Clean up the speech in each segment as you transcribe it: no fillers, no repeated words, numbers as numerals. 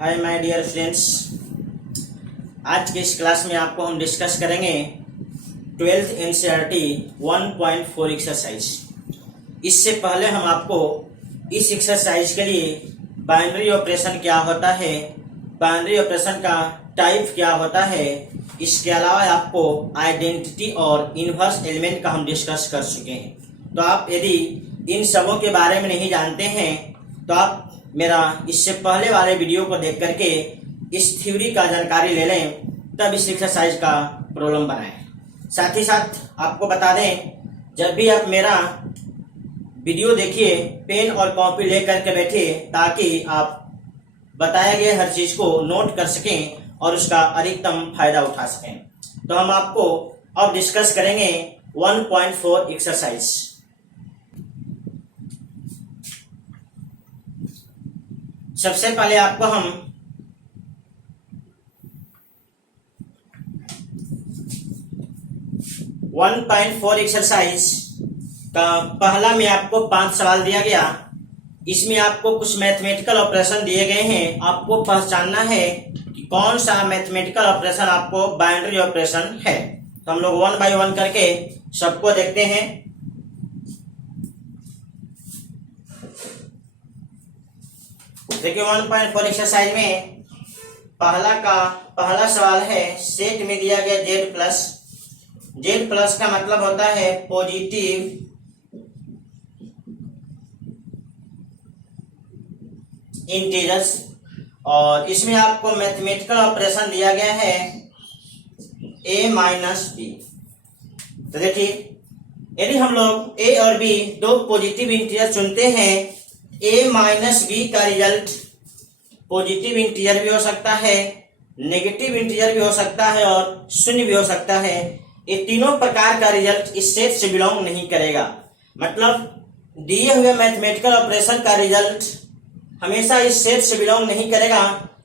Hi my dear friends, आज के इस क्लास में आपको हम डिस्कस करेंगे 12th एनसीईआरटी 1.4 एक्सरसाइज। इससे पहले हम आपको इस एक्सरसाइज के लिए बाइनरी ऑपरेशन क्या होता है, बाइनरी ऑपरेशन का टाइप क्या होता है, इसके अलावा आपको आइडेंटिटी और इनवर्स एलिमेंट का हम डिस्कस कर चुके हैं। तो आप यदि इन सबों के बारे में नहीं जानते हैं तो आप मेरा इससे पहले वाले वीडियो को देख करके इस थ्योरी का जानकारी ले लें, तब इस एक्सरसाइज का प्रॉब्लम बनाएं। साथ ही साथ आपको बता दें, जब भी आप मेरा वीडियो देखिए पेन और कॉपी ले करके बैठिए ताकि आप बताए गए हर चीज को नोट कर सकें और उसका अधिकतम फायदा उठा सकें। तो हम आपको अब डिस्कस करेंगे 1.4 एक्सरसाइज। सबसे पहले आपको हम वन पॉइंट फोर एक्सरसाइज का पहला में आपको 5 सवाल दिया गया। इसमें आपको कुछ मैथमेटिकल ऑपरेशन दिए गए हैं। आपको पहचानना है कि कौन सा मैथमेटिकल ऑपरेशन आपको बाइनरी ऑपरेशन है। तो हम लोग 1 बाय 1 करके सबको देखते हैं। देखिए 1.4 एक्सरसाइज में पहला सवाल है, सेट में दिया गया जेड प्लस का मतलब होता है पॉजिटिव इंटीजर्स, और इसमें आपको मैथमेटिकल ऑपरेशन दिया गया है a माइनस बी। तो देखिए यदि हम लोग a और b दो पॉजिटिव इंटीजर चुनते हैं, a माइनस बी का रिजल्ट पॉजिटिव इंटीजर भी हो सकता है, नेगेटिव इंटीजर भी हो सकता है और शून्य भी हो सकता है। ये तीनों प्रकार का रिजल्ट इस सेट से बिलोंग नहीं करेगा। मतलब दिए हुए मैथमेटिकल ऑपरेशन का रिजल्ट हमेशा इस सेट से बिलोंग नहीं करेगा।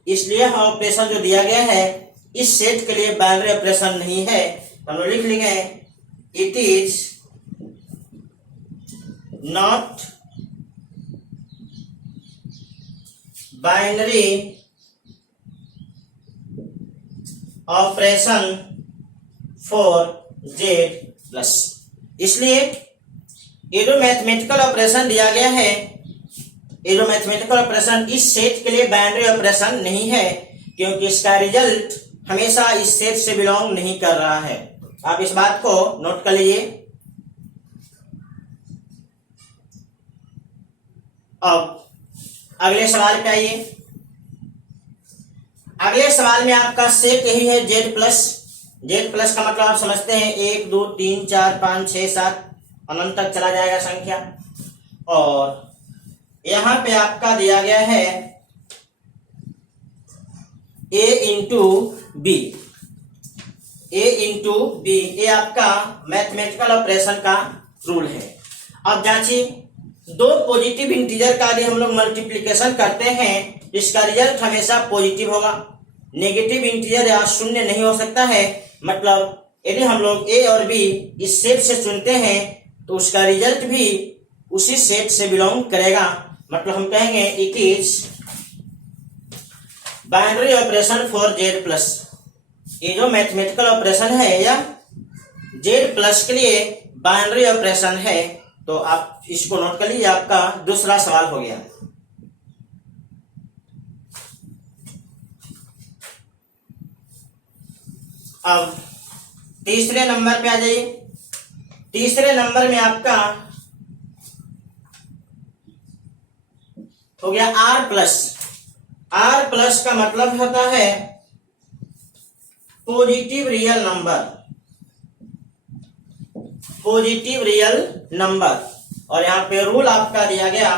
इसलिए हम ऑपरेशन जो दिया गया है इस सेट के लिए बाइनरी ऑपरेशन नहीं है। हम लोग लिख लेंगे it is not binary operation for Z plus. इसलिए ये जो मैथमेटिकल ऑपरेशन दिया गया है, ये जो मैथमेटिकल ऑपरेशन इस सेट के लिए बाइनरी ऑपरेशन नहीं है, क्योंकि इसका रिजल्ट हमेशा इस सेट से बिलोंग नहीं कर रहा है। आप इस बात को नोट कर लीजिए। अब अगले सवाल पे आइए। अगले सवाल में आपका सेट यही है जेड प्लस का मतलब आप समझते हैं 1 2 3 4 5 6 7 अनंत तक चला जाएगा संख्या। और यहां पे आपका दिया गया है a इंटू बी, ये आपका मैथमेटिकल ऑपरेशन का रूल है। अब जांचिए, दो पॉजिटिव इंटीजर का यदि हम लोग मल्टीप्लिकेशन करते हैं इसका रिजल्ट हमेशा पॉजिटिव होगा। नेगेटिव इंटीजर या शून्य नहीं हो सकता है। मतलब यदि हम लोग ए और बी इस सेट से चुनते हैं तो उसका रिजल्ट भी उसी सेट से बिलोंग करेगा। मतलब हम कहेंगे it is binary operation for Z plus. ये जो मैथमेटिकल ऑपरेशन है या जेड प्लस के लिए बाइनरी ऑपरेशन है। तो आप इसको नोट कर लीजिए, आपका दूसरा सवाल हो गया। अब तीसरे नंबर पे आ जाइए। तीसरे नंबर में आपका हो गया आर प्लस का मतलब होता है पॉजिटिव रियल नंबर, और यहां पे रूल आपका दिया गया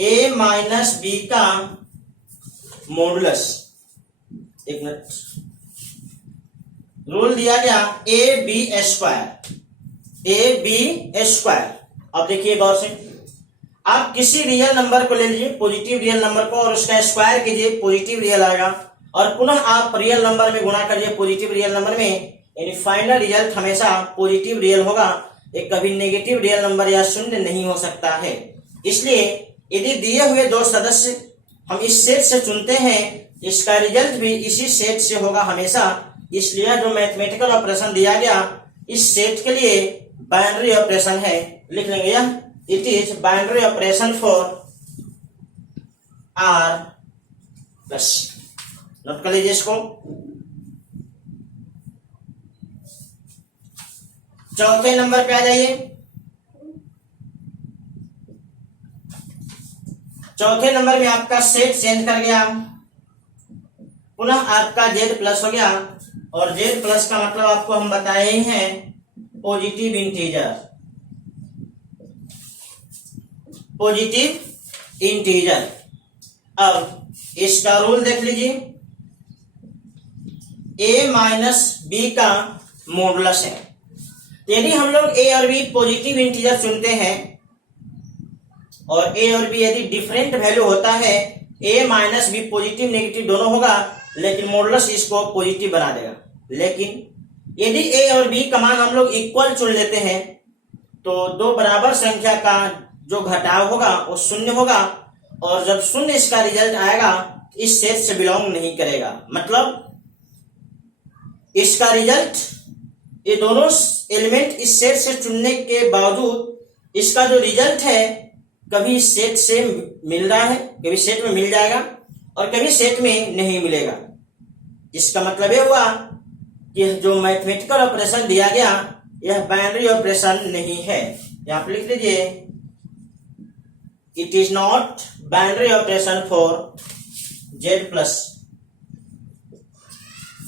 a माइनस बी का मॉडुलस। एक मिनट, रूल दिया गया ए बी स्क्वायर। अब देखिए गौर से, आप किसी रियल नंबर को ले लीजिए, पॉजिटिव रियल नंबर को, और उसका स्क्वायर कीजिए, पॉजिटिव रियल आएगा। और पुनः आप रियल नंबर में गुणा करिए पॉजिटिव रियल नंबर में, यानी फाइनल रिजल्ट हमेशा पॉजिटिव रियल होगा। एक कभी नेगेटिव रियल नंबर या शून्य नहीं हो सकता है। इसलिए यदि दिए हुए दो सदस्य हम इस सेट से चुनते हैं, इसका रिजल्ट भी इसी सेट से होगा हमेशा। इसलिए जो मैथमेटिकल ऑपरेशन दिया गया इस सेट के लिए बाइनरी ऑपरेशन है। लिख लेंगे यह it is binary operation for R plus. Note कर लीजिए इसको। चौथे नंबर पे आ जाइए। चौथे नंबर में आपका सेट चेंज कर गया, पुनः आपका जेड प्लस हो गया। और जेड प्लस का मतलब आपको हम बताए ही हैं, पॉजिटिव इंटीजर। Positive integer. अब इसका रूल देख लीजिए, a माइनस बी का मॉडुलस है। यदि हम लोग a और b पॉजिटिव इंटीजर चुनते हैं और a और b यदि डिफरेंट वैल्यू होता है, a minus B positive negative दोनों होगा, लेकिन मॉडुलस इसको पॉजिटिव बना देगा। लेकिन यदि a और b का मान हम लोग इक्वल चुन लेते हैं तो दो बराबर संख्या का जो घटाव होगा वो शून्य होगा, और जब शून्य इसका रिजल्ट आएगा इस सेट से बिलोंग नहीं करेगा। मतलब इसका रिजल्ट, ये दोनों एलिमेंट इस सेट से चुनने के बावजूद इसका जो रिजल्ट है कभी इस सेट से मिल रहा है, कभी सेट में मिल जाएगा और कभी सेट में नहीं मिलेगा। इसका मतलब ये हुआ कि जो मैथमेटिकल ऑपरेशन दिया गया यह बाइनरी ऑपरेशन नहीं है। यहां पर लिख लीजिए it is not binary operation for Z plus.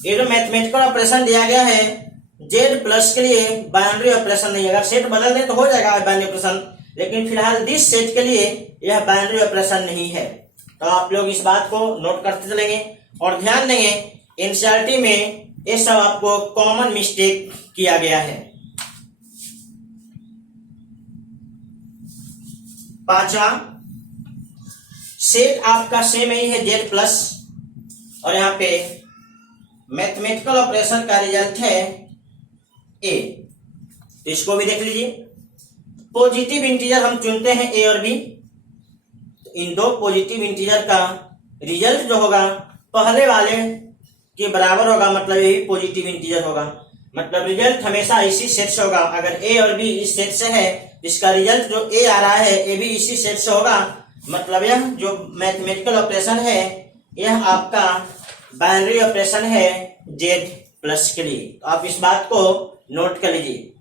ये जो मैथमेटिकल ऑपरेशन दिया गया है जेड प्लस के लिए बाइनरी ऑपरेशन नहीं है। अगर सेट बदल दें तो हो जाएगा बाइनरी ऑपरेशन, लेकिन फिलहाल दिस सेट के लिए यह बाइनरी ऑपरेशन नहीं है। तो आप लोग इस बात को नोट करते चलेंगे और ध्यान देंगे, एनसीईआरटी में ये सब आपको कॉमन मिस्टेक किया गया है। पांचवा, सेट आपका सेम ही है जेड प्लस, और यहां पे मैथमेटिकल ऑपरेशन का रिजल्ट है ए। तो इसको भी देख लीजिए। पॉजिटिव इंटीजर हम चुनते हैं ए और बी, तो इन दो पॉजिटिव इंटीजर का रिजल्ट जो होगा पहले वाले के बराबर होगा, मतलब यही पॉजिटिव इंटीजर होगा। मतलब रिजल्ट हमेशा इसी सेट से होगा। अगर ए और बी इस सेट से है, इसका रिजल्ट जो ए आ रहा है ए भी इसी सेट से होगा। मतलब यह जो मैथमेटिकल ऑपरेशन है यह आपका बाइनरी ऑपरेशन है जेड प्लस के लिए। तो आप इस बात को नोट कर लीजिए।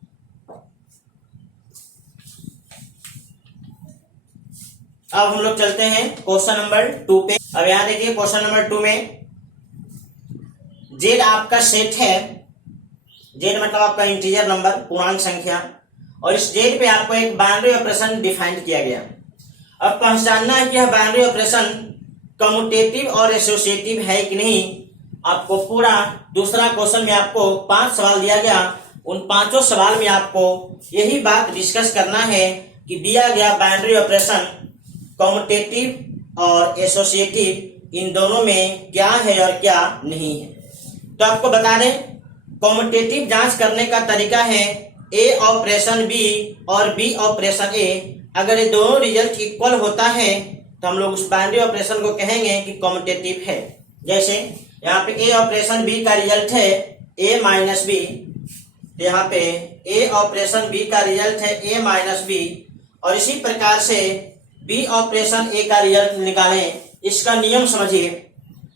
अब हम लोग चलते हैं क्वेश्चन नंबर 2 पे। अब यहां देखिए क्वेश्चन नंबर 2 में जेड आपका सेट है, जेड मतलब आपका इंटीजर नंबर, पूर्णांक संख्या, और इस जेड पे आपको एक बाइनरी ऑपरेशन डिफाइन किया गया। अब पहचानना है कि यह बाइनरी ऑपरेशन कम्यूटेटिव और एसोसिएटिव है कि नहीं। आपको पूरा दूसरा क्वेश्चन में आपको 5 सवाल दिया गया, उन 5 सवाल में आपको यही बात डिस्कस करना है कि दिया गया बाइनरी ऑपरेशन कम्यूटेटिव और एसोसिएटिव इन दोनों में क्या है और क्या नहीं है। तो आपको बता दें, कम्यूटेटिव जांच करने का तरीका है ए ऑपरेशन बी और बी ऑपरेशन ए। अगर ये दोनों रिजल्ट इक्वल होता है तो हम लोग उस बाइनरी ऑपरेशन को कहेंगे कि कम्यूटेटिव है। जैसे यहाँ पे ए ऑपरेशन बी का रिजल्ट है ए माइनस बी, तो यहाँ पे ए ऑपरेशन बी का रिजल्ट है ए माइनस बी, और इसी प्रकार से बी ऑपरेशन ए का रिजल्ट निकालें। इसका नियम समझिए।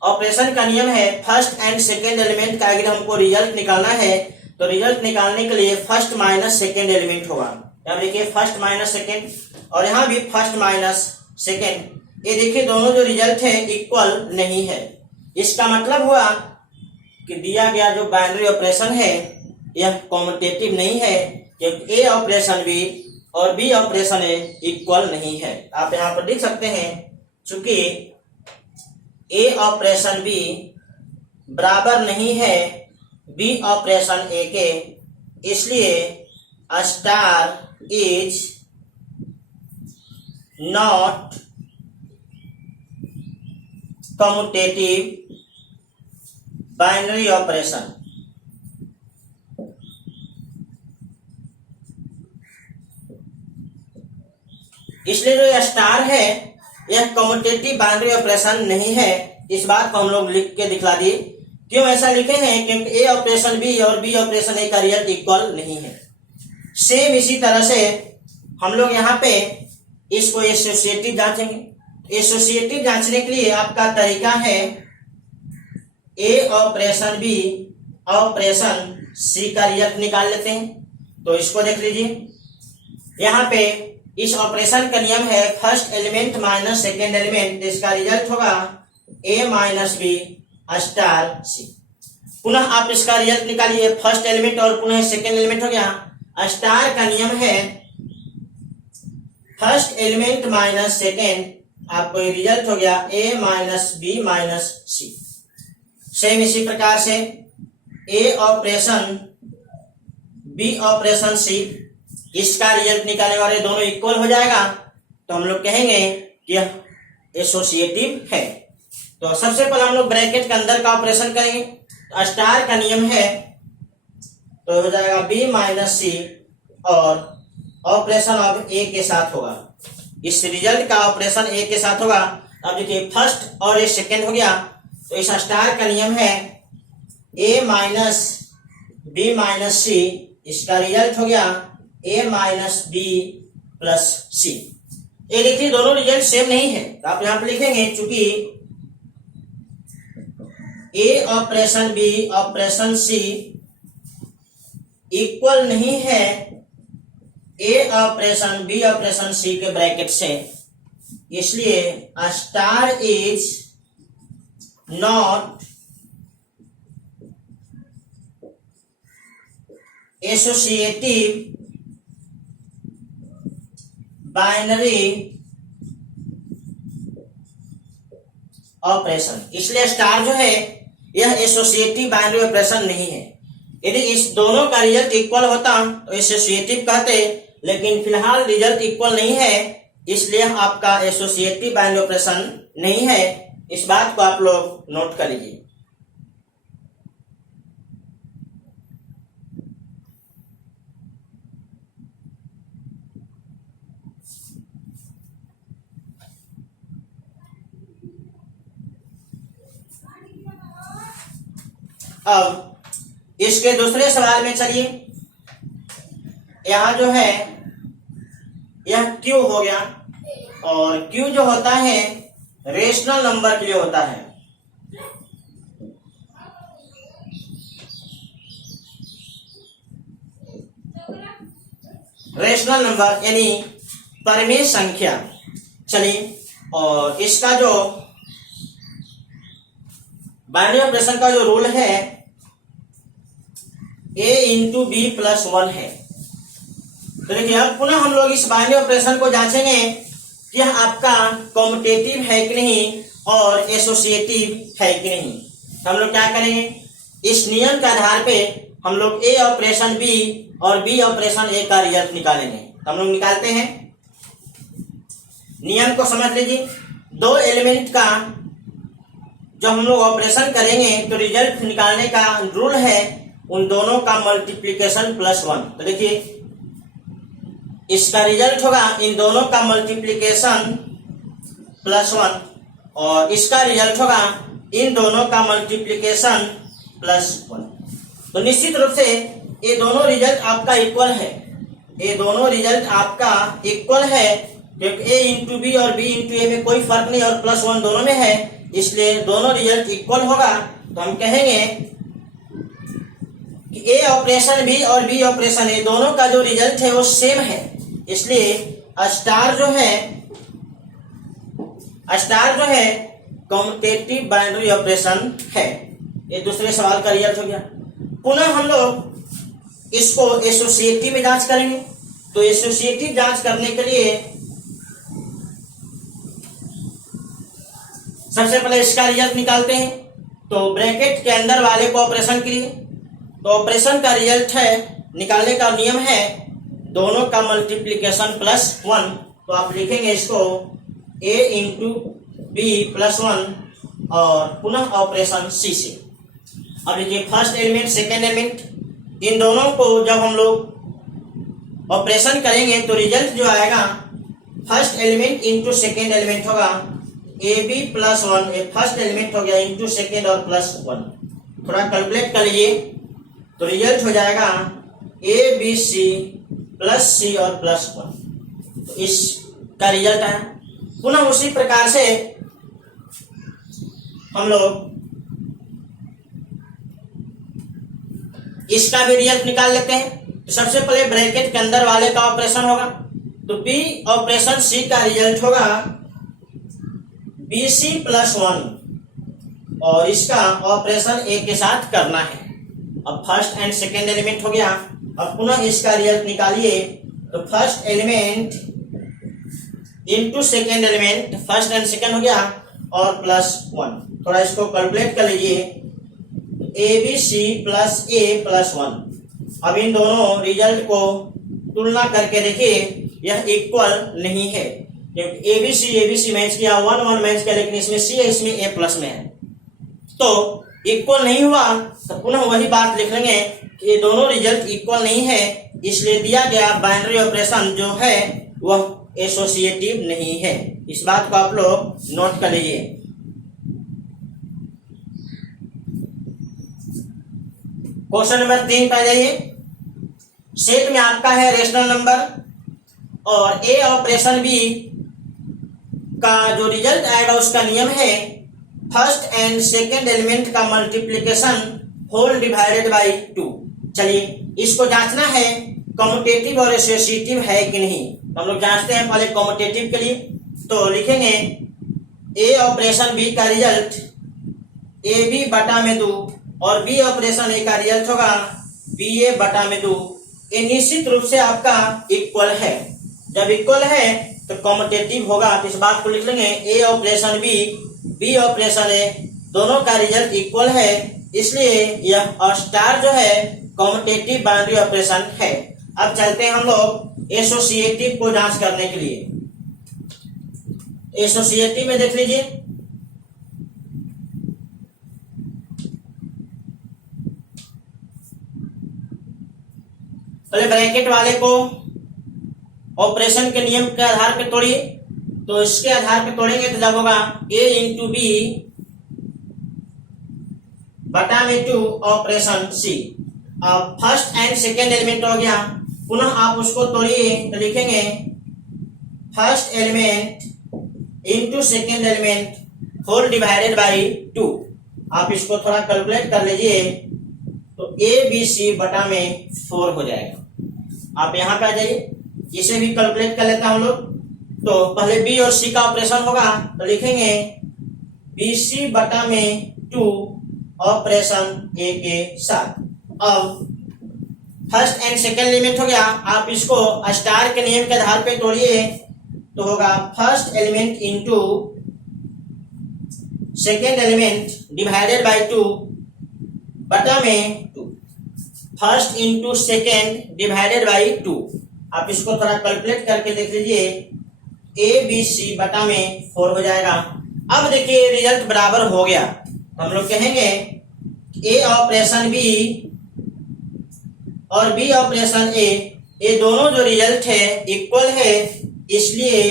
ऑपरेशन का नियम है फर्स्ट एंड सेकेंड एलिमेंट का अगर हमको रिजल्ट निकालना है तो रिजल्ट निकालने के लिए फर्स्ट माइनस सेकेंड एलिमेंट होगा। यहाँ देखिए फर्स्ट माइनस सेकेंड, और यहाँ भी फर्स्ट माइनस सेकेंड। ये देखिए दोनों जो रिजल्ट है इक्वल नहीं है। इसका मतलब हुआ कि दिया गया जो बाइनरी ऑपरेशन है यह कम्यूटेटिव नहीं है, क्योंकि ए ऑपरेशन बी और बी ऑपरेशन ए इक्वल नहीं है। आप यहाँ पर देख सकते हैं, चूंकि ए ऑपरेशन बी बराबर नहीं है बी ऑपरेशन ए के, इसलिए star is not commutative binary operation. इसलिए जो स्टार है यह कम्यूटेटिव बाइनरी ऑपरेशन नहीं है। इस बात को हम लोग लिख के दिखला दिए। क्यों ऐसा लिखे हैं? क्योंकि ए ऑपरेशन बी और बी ऑपरेशन ए का रिजल्ट इक्वल नहीं है। सेम इसी तरह से हम लोग यहाँ पे इसको एसोसिएटिव जांचेंगे। एसोसिएटिव जांचने के लिए आपका तरीका है A operation B operation C का रिजल्ट निकाल लेते हैं। तो इसको देख लीजिए, यहाँ पे इस ऑपरेशन का नियम है first element minus second element, इसका रिजल्ट होगा ए माइनस बी स्टार सी। पुनः आप इसका रिजल्ट निकालिए, फर्स्ट एलिमेंट और पुनः सेकेंड एलिमेंट हो गया। स्टार का नियम है फर्स्ट एलिमेंट माइनस सेकेंड, आपको रिजल्ट हो गया ए माइनस बी माइनस सी। सेम इसी प्रकार से ए ऑपरेशन बी ऑपरेशन सी, इसका रिजल्ट निकालने वाले दोनों इक्वल हो जाएगा, तो हम लोग कहेंगे कि यह एसोसिएटिव है। तो सबसे पहले हम लोग ब्रैकेट के अंदर का ऑपरेशन करेंगे। तो स्टार का नियम है तो हो जाएगा बी माइनस सी और ऑपरेशन अब ए के साथ होगा। इस रिजल्ट का ऑपरेशन ए के साथ होगा। अब देखिए फर्स्ट और ए सेकेंड हो गया, तो इस स्टार का नियम है ए माइनस बी माइनस सी, इसका रिजल्ट हो गया ए माइनस बी प्लस सी। ये देखिए दोनों रिजल्ट सेम नहीं है, तो आप यहां पर लिखेंगे चूंकि ए ऑपरेशन बी ऑपरेशन सी इक्वल नहीं है A operation B operation C के ब्रैकेट से, इसलिए star is not associative binary operation. इसलिए स्टार जो है यह एसोसिएटिव बाइनरी ऑपरेशन नहीं है। यदि इस दोनों का रिजल्ट इक्वल होता तो एसोसिएटिव कहते, लेकिन फिलहाल रिजल्ट इक्वल नहीं है, इसलिए आपका एसोसिएटिव बाइनरी ऑपरेशन नहीं है। इस बात को आप लोग नोट कर लीजिए। अब इसके दूसरे सवाल में चलिए, यहां जो है यह Q हो गया, और Q जो होता है रेशनल नंबर के लिए होता है। रेशनल नंबर यानी परिमेय संख्या। चलिए, और इसका जो बाइनरी ऑपरेशन का जो रूल है a इंटू बी प्लस 1 है। तो देखिए अब पुनः हम लोग इस बाइनरी ऑपरेशन को जांचेंगे कि यह आपका कॉम्यूटेटिव है कि नहीं और एसोसिएटिव है कि नहीं। तो हम लोग क्या करेंगे, इस नियम के आधार पे हम लोग ए ऑपरेशन बी और बी ऑपरेशन ए का रिजल्ट निकालेंगे। तो हम लोग निकालते हैं, नियम को समझ लीजिए। दो एलिमेंट का जब हम लोग ऑपरेशन करेंगे तो रिजल्ट निकालने का रूल है उन दोनों का मल्टीप्लिकेशन प्लस 1। तो देखिए इसका रिजल्ट होगा इन दोनों का मल्टीप्लिकेशन प्लस 1 और इसका रिजल्ट होगा इन दोनों का मल्टीप्लिकेशन प्लस 1। तो निश्चित रूप से ये दोनों रिजल्ट आपका इक्वल है। ये दोनों रिजल्ट आपका इक्वल है क्योंकि ए इंटू बी और बी इंटू ए में कोई फर्क नहीं और प्लस 1 दोनों में है, इसलिए दोनों रिजल्ट इक्वल होगा। तो हम कहेंगे कि ए ऑपरेशन बी और बी ऑपरेशन ए दोनों का जो रिजल्ट है वो सेम है, इसलिए स्टार जो है कम्यूटेटिव बाइनरी ऑपरेशन है। ये दूसरे सवाल का रिजल्ट हो गया। पुनः हम लोग इसको एसोसिएटिव में जांच करेंगे। तो एसोसिएटिव जांच करने के लिए सबसे पहले इसका रिजल्ट निकालते हैं। तो ब्रैकेट के अंदर वाले को ऑपरेशन के लिए, तो ऑपरेशन का रिजल्ट है निकालने का नियम है दोनों का मल्टीप्लिकेशन प्लस 1। तो आप लिखेंगे इसको a इंटू बी प्लस 1 और पुनः ऑपरेशन सी से। अब देखिए first element second element in दोनों को जब हम लोग ऑपरेशन करेंगे तो रिजल्ट जो आएगा first element into second element होगा A B plus one, first element हो गया इंटू सेकेंड और प्लस वन। थोड़ा कैलकुलेट कर लीजिए तो रिजल्ट हो जाएगा ए बी सी प्लस सी और प्लस वन। तो इसका रिजल्ट है। पुनः उसी प्रकार से हम लोग इसका भी रिजल्ट निकाल लेते हैं। तो सबसे पहले ब्रैकेट के अंदर वाले का ऑपरेशन होगा, तो बी ऑपरेशन सी का रिजल्ट होगा बी सी प्लस वन, और इसका ऑपरेशन ए के साथ करना है। अब फर्स्ट एंड सेकेंड एलिमेंट हो गया। अब पुनः इसका रिजल्ट निकालिए, तो first element into second element, first and second हो गया और प्लस वन। थोड़ा इसको कैलकुलेट कर लीजिए, A B C plus A plus one. अब इन दोनों रिजल्ट को तुलना करके देखिए, यह इक्वल नहीं है, क्योंकि ए बी सी मैच किया, वन वन मैच किया, लेकिन इसमें सी है, इसमें ए प्लस में है, तो इक्वल नहीं हुआ। तो पुनः वही बात लिख लेंगे कि ये दोनों रिजल्ट इक्वल नहीं है, इसलिए दिया गया बाइनरी ऑपरेशन जो है वह एसोसिएटिव नहीं है। इस बात को आप लोग नोट कर लीजिए। क्वेश्चन नंबर 3 पे जाइए। सेट में आपका है रेशनल नंबर और ए ऑपरेशन बी का जो रिजल्ट आएगा उसका नियम है फर्स्ट एंड सेकेंड एलिमेंट का मल्टीप्लीकेशन होल डिवाइडेड बाई 2। चलिए इसको जांचना है कम्यूटेटिव और एसोसिएटिव है कि नहीं। हम लोग जांचते हैं पहले कम्यूटेटिव के लिए, तो लिखेंगे ए ऑपरेशन बी का रिजल्ट ए बी बटा में 2 और बी ऑपरेशन ए का रिजल्ट होगा बी ए बटा में 2। ये निश्चित रूप से आपका इक्वल है। जब इक्वल है तो कम्यूटेटिव होगा, तो इस बात को लिख लेंगे ए ऑपरेशन बी ऑपरेशन ए दोनों का रिजल्ट इक्वल है, इसलिए यह स्टार जो है कम्यूटेटिव बाइनरी ऑपरेशन है। अब चलते हैं हम लोग एसोसिएटिव को जांच करने के लिए। एसोसिएटिव में देख लीजिए, पहले ब्रैकेट वाले को ऑपरेशन के नियम के आधार पे तोड़िए, तो इसके आधार पे तोड़ेंगे तो जब होगा ए इंटू बी बटा में 2 ऑपरेशन सी। अब फर्स्ट एंड सेकेंड एलिमेंट हो गया, पुनः आप उसको तोड़िए तो लिखेंगे first element into second element whole divided by 2। आप इसको थोड़ा कैलकुलेट कर लीजिए तो ए बी सी बटा में 4 हो जाएगा। आप यहाँ पे आ जाइए, इसे भी कैलकुलेट कर लेते हैं हम लोग। तो पहले बी और सी का ऑपरेशन होगा, तो लिखेंगे बी सी बटा में 2 ऑपरेशन ए के साथ। अब फर्स्ट एंड सेकेंड एलिमेंट हो गया, आप इसको स्टार के नियम के आधार पे तोड़िए तो होगा first element into second element divided by 2 बटा में 2। First into second divided by 2। आप इसको थोड़ा कैलकुलेट करके देख लीजिए, ए बी सी बटा में 4 हो जाएगा। अब देखिए रिजल्ट बराबर हो गया, हम लोग कहेंगे ए ऑपरेशन बी और बी ऑपरेशन ए, ये दोनों जो रिजल्ट है इक्वल है, इसलिए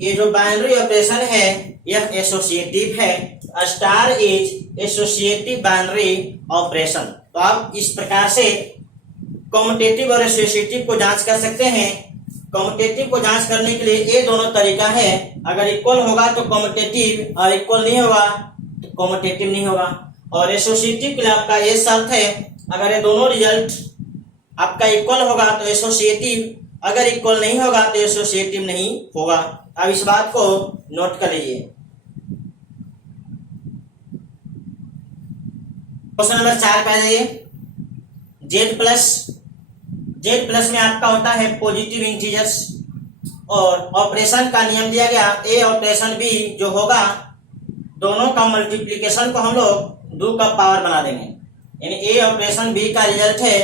ये जो बाइनरी ऑपरेशन है यह एसोसिएटिव है। Star is associative binary operation. तो आप इस प्रकार से कम्यूटेटिव और एसोसिएटिव को जांच कर सकते हैं। कम्यूटेटिव को जांच करने के लिए ये दोनों तरीका है, अगर इक्वल होगा तो कम्यूटेटिव और इक्वल नहीं होगा तो कम्यूटेटिव नहीं होगा। और एसोसिएटिव के लिए आपका ये शर्त है, अगर ये दोनों रिजल्ट आपका इक्वल होगा तो एसोसिएटिव, अगर इक्वल नहीं होगा तो एसोसिएटिव नहीं होगा। अब इस बात को नोट कर लीजिए। क्वेश्चन नंबर 4 पे आ जाइए। जेड प्लस में आपका होता है पॉजिटिव इंटीजर्स और ऑपरेशन का नियम दिया गया ए ऑपरेशन बी जो होगा दोनों का मल्टीप्लीकेशन को हम लोग 2 का पावर बना देंगे, यानी ए ऑपरेशन बी का रिजल्ट है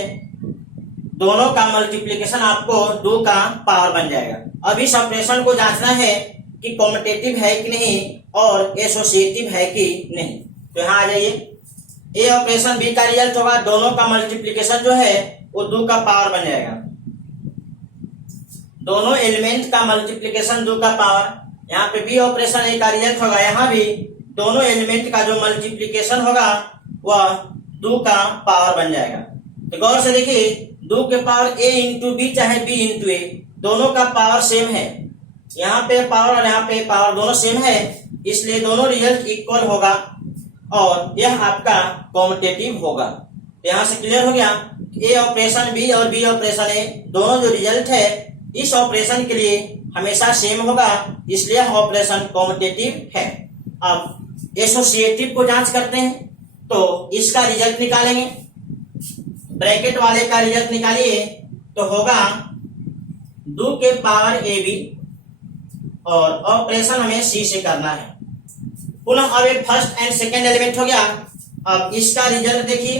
दोनों का मल्टीप्लीकेशन आपको 2 का पावर बन जाएगा। अब इस ऑपरेशन को जांचना है कि कम्यूटेटिव है कि नहीं और एसोसिएटिव है कि नहीं। तो यहाँ आ जाइए, ए ऑपरेशन बी का रिजल्ट होगा दोनों का मल्टीप्लीकेशन जो है वो 2 का पावर बन जाएगा। दोनों एलिमेंट का मल्टीप्लिकेशन 2 का पावर, यहाँ पे बी ऑपरेशन ए का रिजल्ट होगा, यहाँ भी दोनों एलिमेंट का जो मल्टीप्लिकेशन होगा वह 2 का पावर बन जाएगा। तो गौर से देखिए 2 के पावर a इंटू बी चाहे b इंटू ए, दोनों का पावर सेम है, यहाँ पे पावर और यहाँ पे पावर दोनों सेम है, इसलिए दोनों रिजल्ट इक्वल होगा और यह आपका कॉम्यूटेटिव होगा। यहाँ से क्लियर हो गया ए ऑपरेशन बी और बी ऑपरेशन ए दोनों जो रिजल्ट है इस ऑपरेशन के लिए हमेशा सेम होगा, इसलिए यह ऑपरेशन कॉम्यूटेटिव है। अब एसोसिएटिव को जांच करते हैं, तो इसका रिजल्ट निकालेंगे, ब्रैकेट वाले का रिजल्ट निकालिए तो होगा 2 के पावर ए बी और ऑपरेशन हमें सी से करना है। पुनः अब ये फर्स्ट एंड सेकेंड एलिमेंट हो गया। अब इसका रिजल्ट देखिए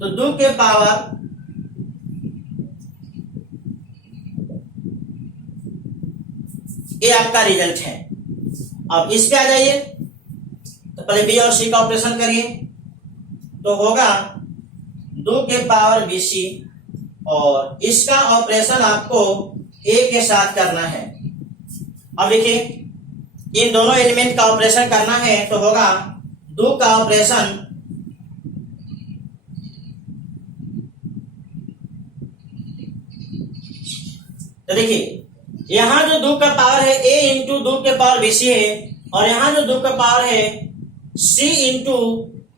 तो 2 के पावर ए आपका रिजल्ट है। अब इस पे आ जाइए तो पहले बी और सी का ऑपरेशन करिए तो होगा 2 के पावर बी सी और इसका ऑपरेशन आपको ए के साथ करना है। अब देखिए इन दोनों एलिमेंट का ऑपरेशन करना है तो होगा 2 का ऑपरेशन तो देखिए यहां जो 2 का पावर है a इंटू 2 के पावर बी सी है और यहां जो 2 का पावर है c इंटू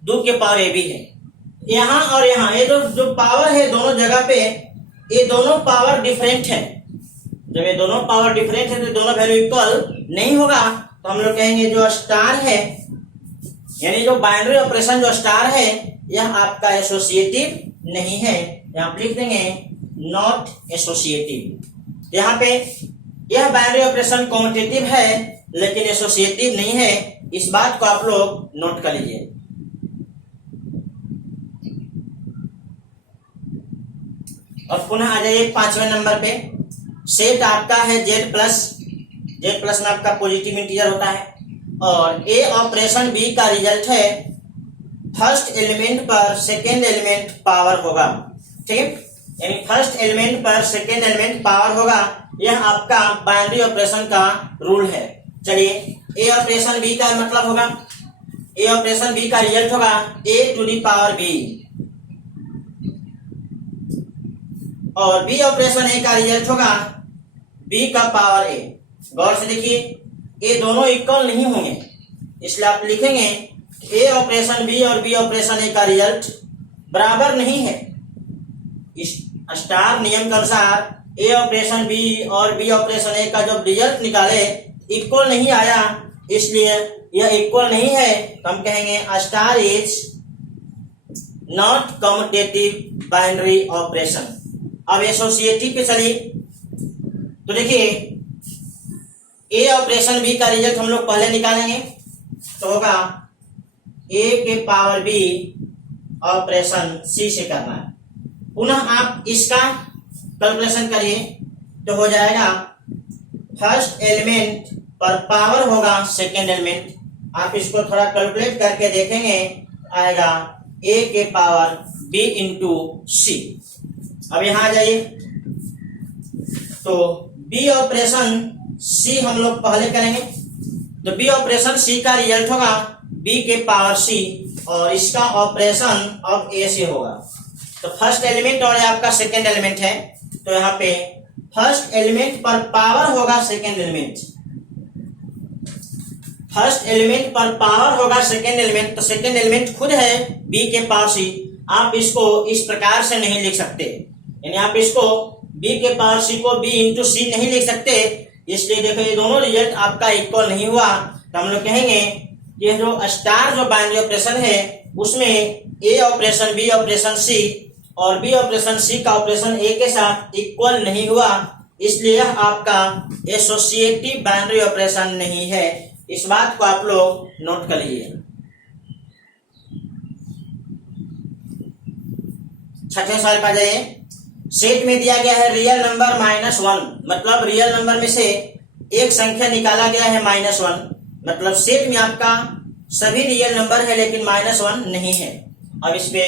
2 के पावर ए बी है। यहां और यहां ये जो पावर है दोनों जगह पे ये दोनों पावर डिफरेंट है। जब ये दोनों पावर डिफरेंट है तो दोनों वैल्यू इक्वल नहीं होगा, तो हम लोग कहेंगे जो स्टार है यानी जो बाइनरी ऑपरेशन जो स्टार है यह आपका एसोसिएटिव नहीं है। यहां पे लिख देंगे नॉट एसोसिएटिव। यहाँ पे यह बाइनरी ऑपरेशन कॉम्यूटेटिव है लेकिन एसोसिएटिव नहीं है, इस बात को आप लोग नोट कर लीजिए। और पुनः आ जाइए 5वें नंबर पे। सेट आपका है जेड प्लस में आपका पॉजिटिव इंटीजर होता है और ए ऑपरेशन बी का रिजल्ट है फर्स्ट एलिमेंट पर सेकेंड एलिमेंट पावर होगा। ठीक है, यानी फर्स्ट एलिमेंट पर सेकेंड एलिमेंट पावर होगा, यह आपका बाइनरी ऑपरेशन का रूल है। चलिए ए ऑपरेशन बी का मतलब होगा, ए ऑपरेशन बी का रिजल्ट होगा ए टू दी पावर बी और बी ऑपरेशन ए का रिजल्ट होगा बी का पावर ए। गौर से देखिए ये दोनों इक्वल नहीं होंगे, इसलिए आप लिखेंगे ए ऑपरेशन बी और बी ऑपरेशन ए का रिजल्ट बराबर नहीं है। इस स्टार नियम के अनुसार ए ऑपरेशन बी और बी ऑपरेशन ए का जब रिजल्ट निकाले इक्वल नहीं आया, इसलिए यह इक्वल नहीं है, तो हम कहेंगे star is not commutative binary operation. अब एसोसिएटिव पे चलिए तो देखिए ए ऑपरेशन बी का रिजल्ट हम लोग पहले निकालेंगे तो होगा ए के पावर बी ऑपरेशन सी से करना है। पुनः आप इसका कैलकुलेशन करिए तो हो जाएगा फर्स्ट एलिमेंट पर पावर होगा सेकेंड एलिमेंट, आप इसको थोड़ा कैलकुलेट करके देखेंगे आएगा ए के पावर बी इंटू सी। अब यहां आ जाइए तो बी ऑपरेशन सी हम लोग पहले करेंगे तो बी ऑपरेशन सी का रिजल्ट होगा बी के पावर सी और इसका ऑपरेशन अब ए से होगा। तो फर्स्ट एलिमेंट और आपका सेकेंड एलिमेंट है तो यहाँ पे फर्स्ट एलिमेंट पर पावर होगा सेकेंड एलिमेंट, फर्स्ट एलिमेंट पर पावर होगा सेकेंड एलिमेंट, तो सेकेंड एलिमेंट खुद है बी के पावर सी। आप इसको इस प्रकार से नहीं लिख सकते, यानी आप इसको बी के पावर सी को बी इंटू सी नहीं लिख सकते, इसलिए देखो ये दोनों रिजल्ट आपका इक्वल नहीं हुआ, तो हम लोग कहेंगे ये जो स्टार जो बाइनरी ऑपरेशन है उसमें ए ऑपरेशन बी ऑपरेशन सी और बी ऑपरेशन सी का ऑपरेशन ए के साथ इक्वल नहीं हुआ, इसलिए यह आपका एसोसिएटिव बाइनरी ऑपरेशन नहीं है। इस बात को आप लोग नोट कर लीजिए। छठवें सवाल पर जाइए। सेट में दिया गया है रियल नंबर -1, मतलब रियल नंबर में से एक संख्या निकाला गया है -1, मतलब सेट में आपका सभी रियल नंबर है लेकिन -1 नहीं है। अब इस पे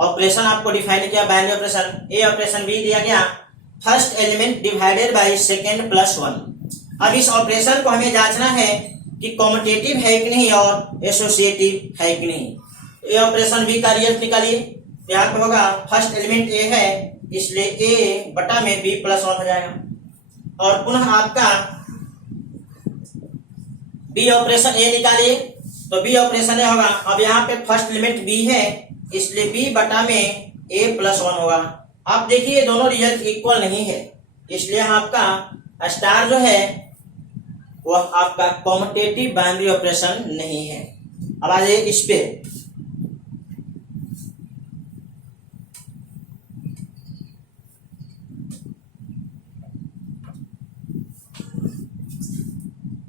ऑपरेशन आपको डिफाइन किया बाइनरी ऑपरेशन, ए ऑपरेशन बी दिया गया first element divided by second plus one. अब इस ऑपरेशन को हमें जांचना है कि कॉम्यूटेटिव है कि नहीं और एसोसिएटिव है कि नहीं। ए ऑपरेशन बी का रिजल्ट निकालिए। यहाँ पे होगा फर्स्ट एलिमेंट ए है, इसलिए ए बटा में बी प्लस वन हो जाएगा। और पुनः आपका बी ऑपरेशन ए निकालिए, तो बी ऑपरेशन ए होगा। अब यहाँ पे फर्स्ट एलिमेंट बी है, इसलिए बी बटा में ए प्लस वन होगा। आप देखिए दोनों रिजल्ट इक्वल नहीं है, इसलिए आपका स्टार जो है वह आपका कॉम्यूटेटिव बाइनरी ऑपरेशन नहीं है। अब आ जाइए इस पे।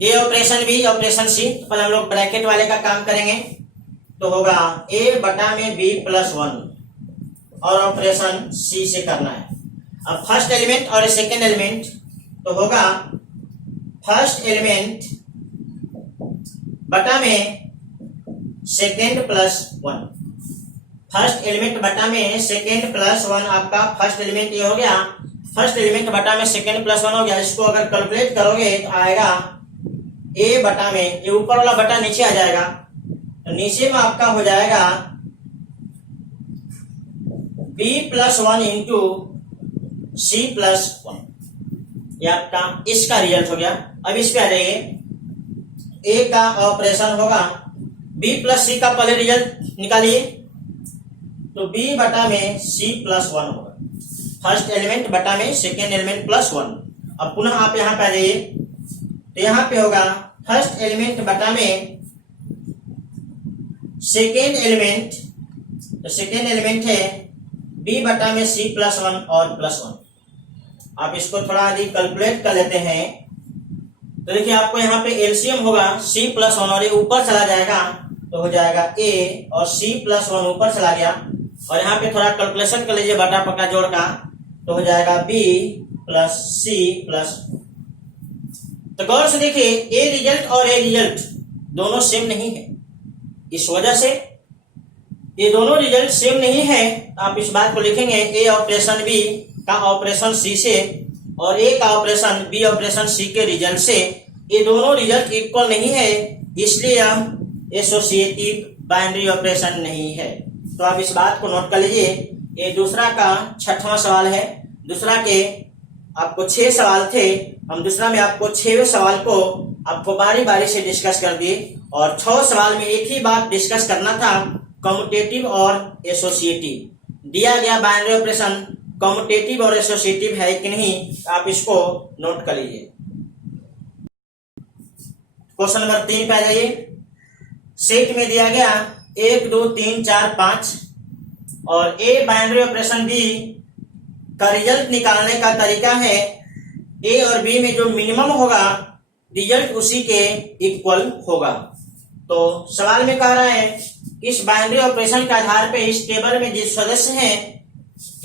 ए ऑपरेशन बी ऑपरेशन सी, तो हम लोग ब्रैकेट वाले का काम करेंगे, तो होगा ए बटा में बी प्लस वन और ऑपरेशन सी से करना है। अब फर्स्ट एलिमेंट और सेकेंड एलिमेंट, तो होगा फर्स्ट एलिमेंट बटा में second plus one. First element बटा में सेकेंड प्लस वन, आपका फर्स्ट एलिमेंट ये हो गया। फर्स्ट एलिमेंट बटा में सेकेंड प्लस वन हो गया। इसको अगर कैलकुलेट करोगे तो आएगा ए बटा में, ये ऊपर वाला बटा नीचे आ जाएगा, तो नीचे में आपका हो जाएगा B plus one into C plus one. ये आपका इसका रिजल्ट हो गया। अब इस पे आ जाइए। ए का ऑपरेशन होगा बी प्लस सी का पहले रिजल्ट निकालिए, तो बी बटा में सी प्लस वन होगा। फर्स्ट एलिमेंट बटा में सेकेंड एलिमेंट प्लस वन। अब पुनः आप यहाँ पे आ जाइए, तो यहाँ पे होगा फर्स्ट एलिमेंट बटा में सेकेंड एलिमेंट, तो सेकेंड एलिमेंट है बी बटा में सी प्लस वन और प्लस वन। आप इसको थोड़ा अधिक कैलकुलेट कर लेते हैं, तो देखिए आपको यहाँ पे एलसीएम होगा सी प्लस वन और ये ऊपर चला जाएगा, तो हो जाएगा ए और सी प्लस वन ऊपर चला गया। और यहाँ पे थोड़ा कैलकुलेशन कर लीजिए बटा पक्का जोड़ का, तो हो जाएगा बी प्लस सी प्लस। तो गौर से देखिए ए रिजल्ट और ए रिजल्ट दोनों सेम नहीं है। इस वजह से ये दोनों रिजल्ट सेम नहीं है, आप इस बात को लिखेंगे ए ऑपरेशन बी का ऑपरेशन सी से और ए का ऑपरेशन बी ऑपरेशन सी के रिजल्ट से ये दोनों रिजल्ट इक्वल नहीं है, इसलिए हम एसोसिएटिव बाइनरी ऑपरेशन नहीं है। तो आप इस बात को नोट कर लीजिए। ये दूसरा का 6वां सवाल है। दूसरा के आपको 6 सवाल थे, हम दूसरा में आपको 6वें सवाल को आपको बारी बारी से डिस्कस कर दिए और 6 सवाल में एक ही बात डिस्कस करना था, कम्यूटेटिव और एसोसिएटिव। दिया गया बाइनरी ऑपरेशन कम्यूटेटिव और एसोसिएटिव है कि नहीं, आप इसको नोट कर लीजिए। क्वेश्चन नंबर 3 पे आ जाइए। सेट में दिया गया 1 2 3 4 5 और ए बाइनरी ऑपरेशन बी का रिजल्ट निकालने का तरीका है ए और बी में जो मिनिमम होगा रिजल्ट उसी के इक्वल होगा। तो सवाल में कह रहा है इस बाइनरी ऑपरेशन के आधार पे इस टेबल में जिस सदस्य हैं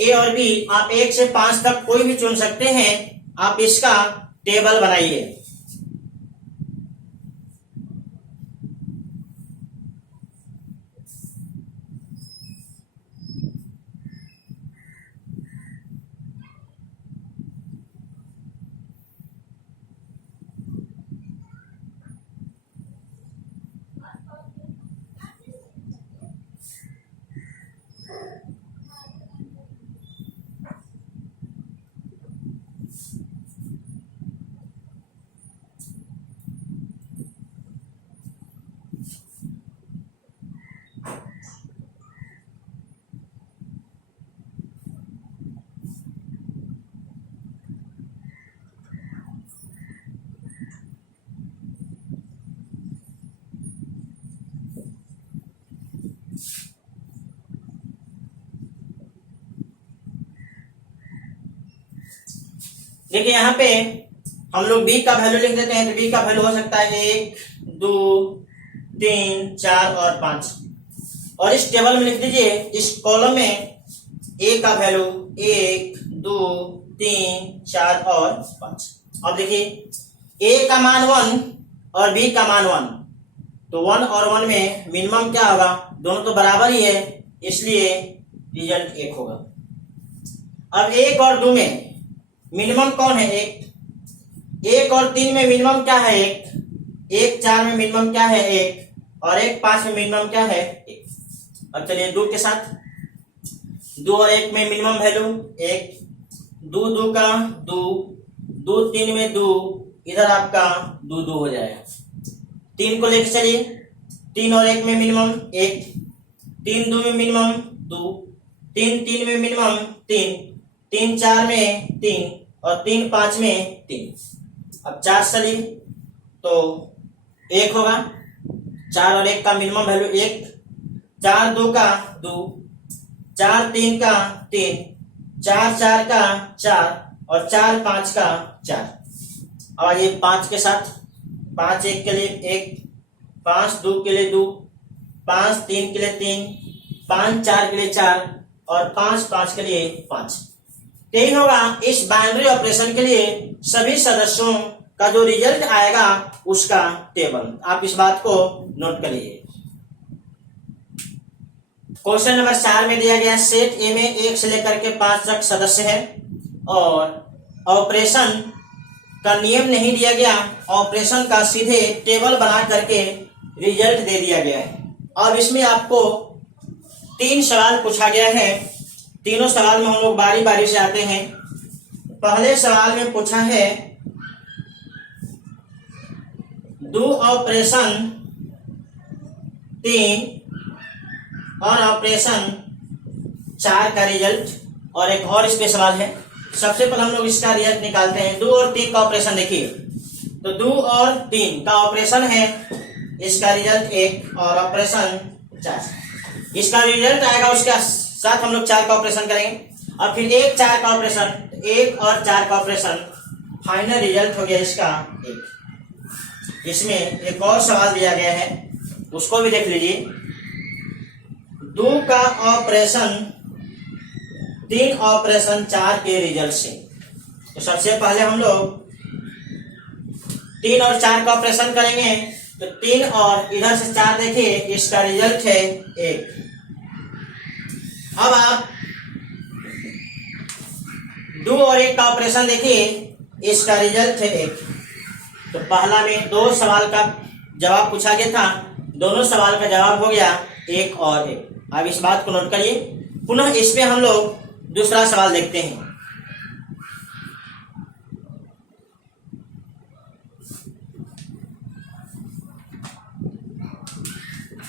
ए और बी, आप 1 से 5 तक कोई भी चुन सकते हैं, आप इसका टेबल बनाइए। देखिए यहाँ पे हम लोग बी का वैल्यू लिख देते हैं, तो बी का वैल्यू हो सकता है 1 2 3 4 और 5। और इस टेबल में लिख दीजिए, इस कॉलम में ए का वैल्यू 1 2 3 4 और 5। अब देखिए ए का मान 1 और बी का मान 1, तो 1 और 1 में मिनिमम क्या होगा, दोनों तो बराबर ही है, इसलिए रिजल्ट 1 होगा। अब 1 और 2 में मिनिमम कौन है? एक। एक और 3 में मिनिमम क्या है? एक। एक 4 में मिनिमम क्या है? एक। और एक 5 में मिनिमम क्या है? एक। अब चलिए 2 के साथ। 2 और 1 में मिनिमम वैल्यू 1। 2 2 का 2, 2 3 में 2, इधर आपका 2 2 हो जाएगा। 3 को लेके चलिए। 3 और 1 में मिनिमम 1, 3 2 में मिनिमम 2, 3 3 में मिनिमम 3, 3 4 में 3 और 3 5 में 3। अब 4 चलिए तो 1 होगा। 4 और 1 का मिनिमम वैल्यू 1, 4 2 का 2, 4 3 का 3, 4 4 का 4 और 4 5 का 4। और ये 5 के साथ, 5 1 के लिए 1, 5 2 के लिए 2, 5 3 के लिए 3, 5 4 के लिए 4 और 5 5 के लिए 5। यही होगा इस बाइनरी ऑपरेशन के लिए सभी सदस्यों का जो रिजल्ट आएगा उसका टेबल। आप इस बात को नोट करिए। क्वेश्चन नंबर 4 में दिया गया सेट ए में 1 से लेकर के 5 तक सदस्य है और ऑपरेशन का नियम नहीं दिया गया, ऑपरेशन का सीधे टेबल बना करके रिजल्ट दे दिया गया है। अब इसमें आपको 3 सवाल पूछा गया है। तीनों सवाल में हम लोग बारी बारी से आते हैं। पहले सवाल में पूछा है डू ऑपरेशन 3 और ऑपरेशन 4 का रिजल्ट। और एक और इसमें सवाल है। सबसे पहले हम लोग इसका रिजल्ट निकालते हैं। 2 और 3 का ऑपरेशन देखिए, तो 2 और 3 का ऑपरेशन है, इसका रिजल्ट 1 और ऑपरेशन 4। इसका रिजल्ट आएगा, उसके साथ हम लोग 4 का ऑपरेशन करेंगे और फिर 1 4 का ऑपरेशन, 1 और 4 का ऑपरेशन, फाइनल रिजल्ट हो गया इसका 1। इसमें एक और सवाल दिया गया है, उसको भी देख लीजिए। 2 का ऑपरेशन 3 ऑपरेशन 4 के रिजल्ट से। तो सबसे पहले हम लोग 3 और 4 का ऑपरेशन करेंगे। तो 3 और इधर से 4 देखिए, इसका रिजल्ट है 1। अब आप 2 और 1 का ऑपरेशन देखिए, इसका रिजल्ट है 1। तो पहला में 2 सवाल का जवाब पूछा गया था, दोनों सवाल का जवाब हो गया 1 और 1। अब इस बात को नोट करिए। पुनः इस पे हम लोग दूसरा सवाल देखते हैं।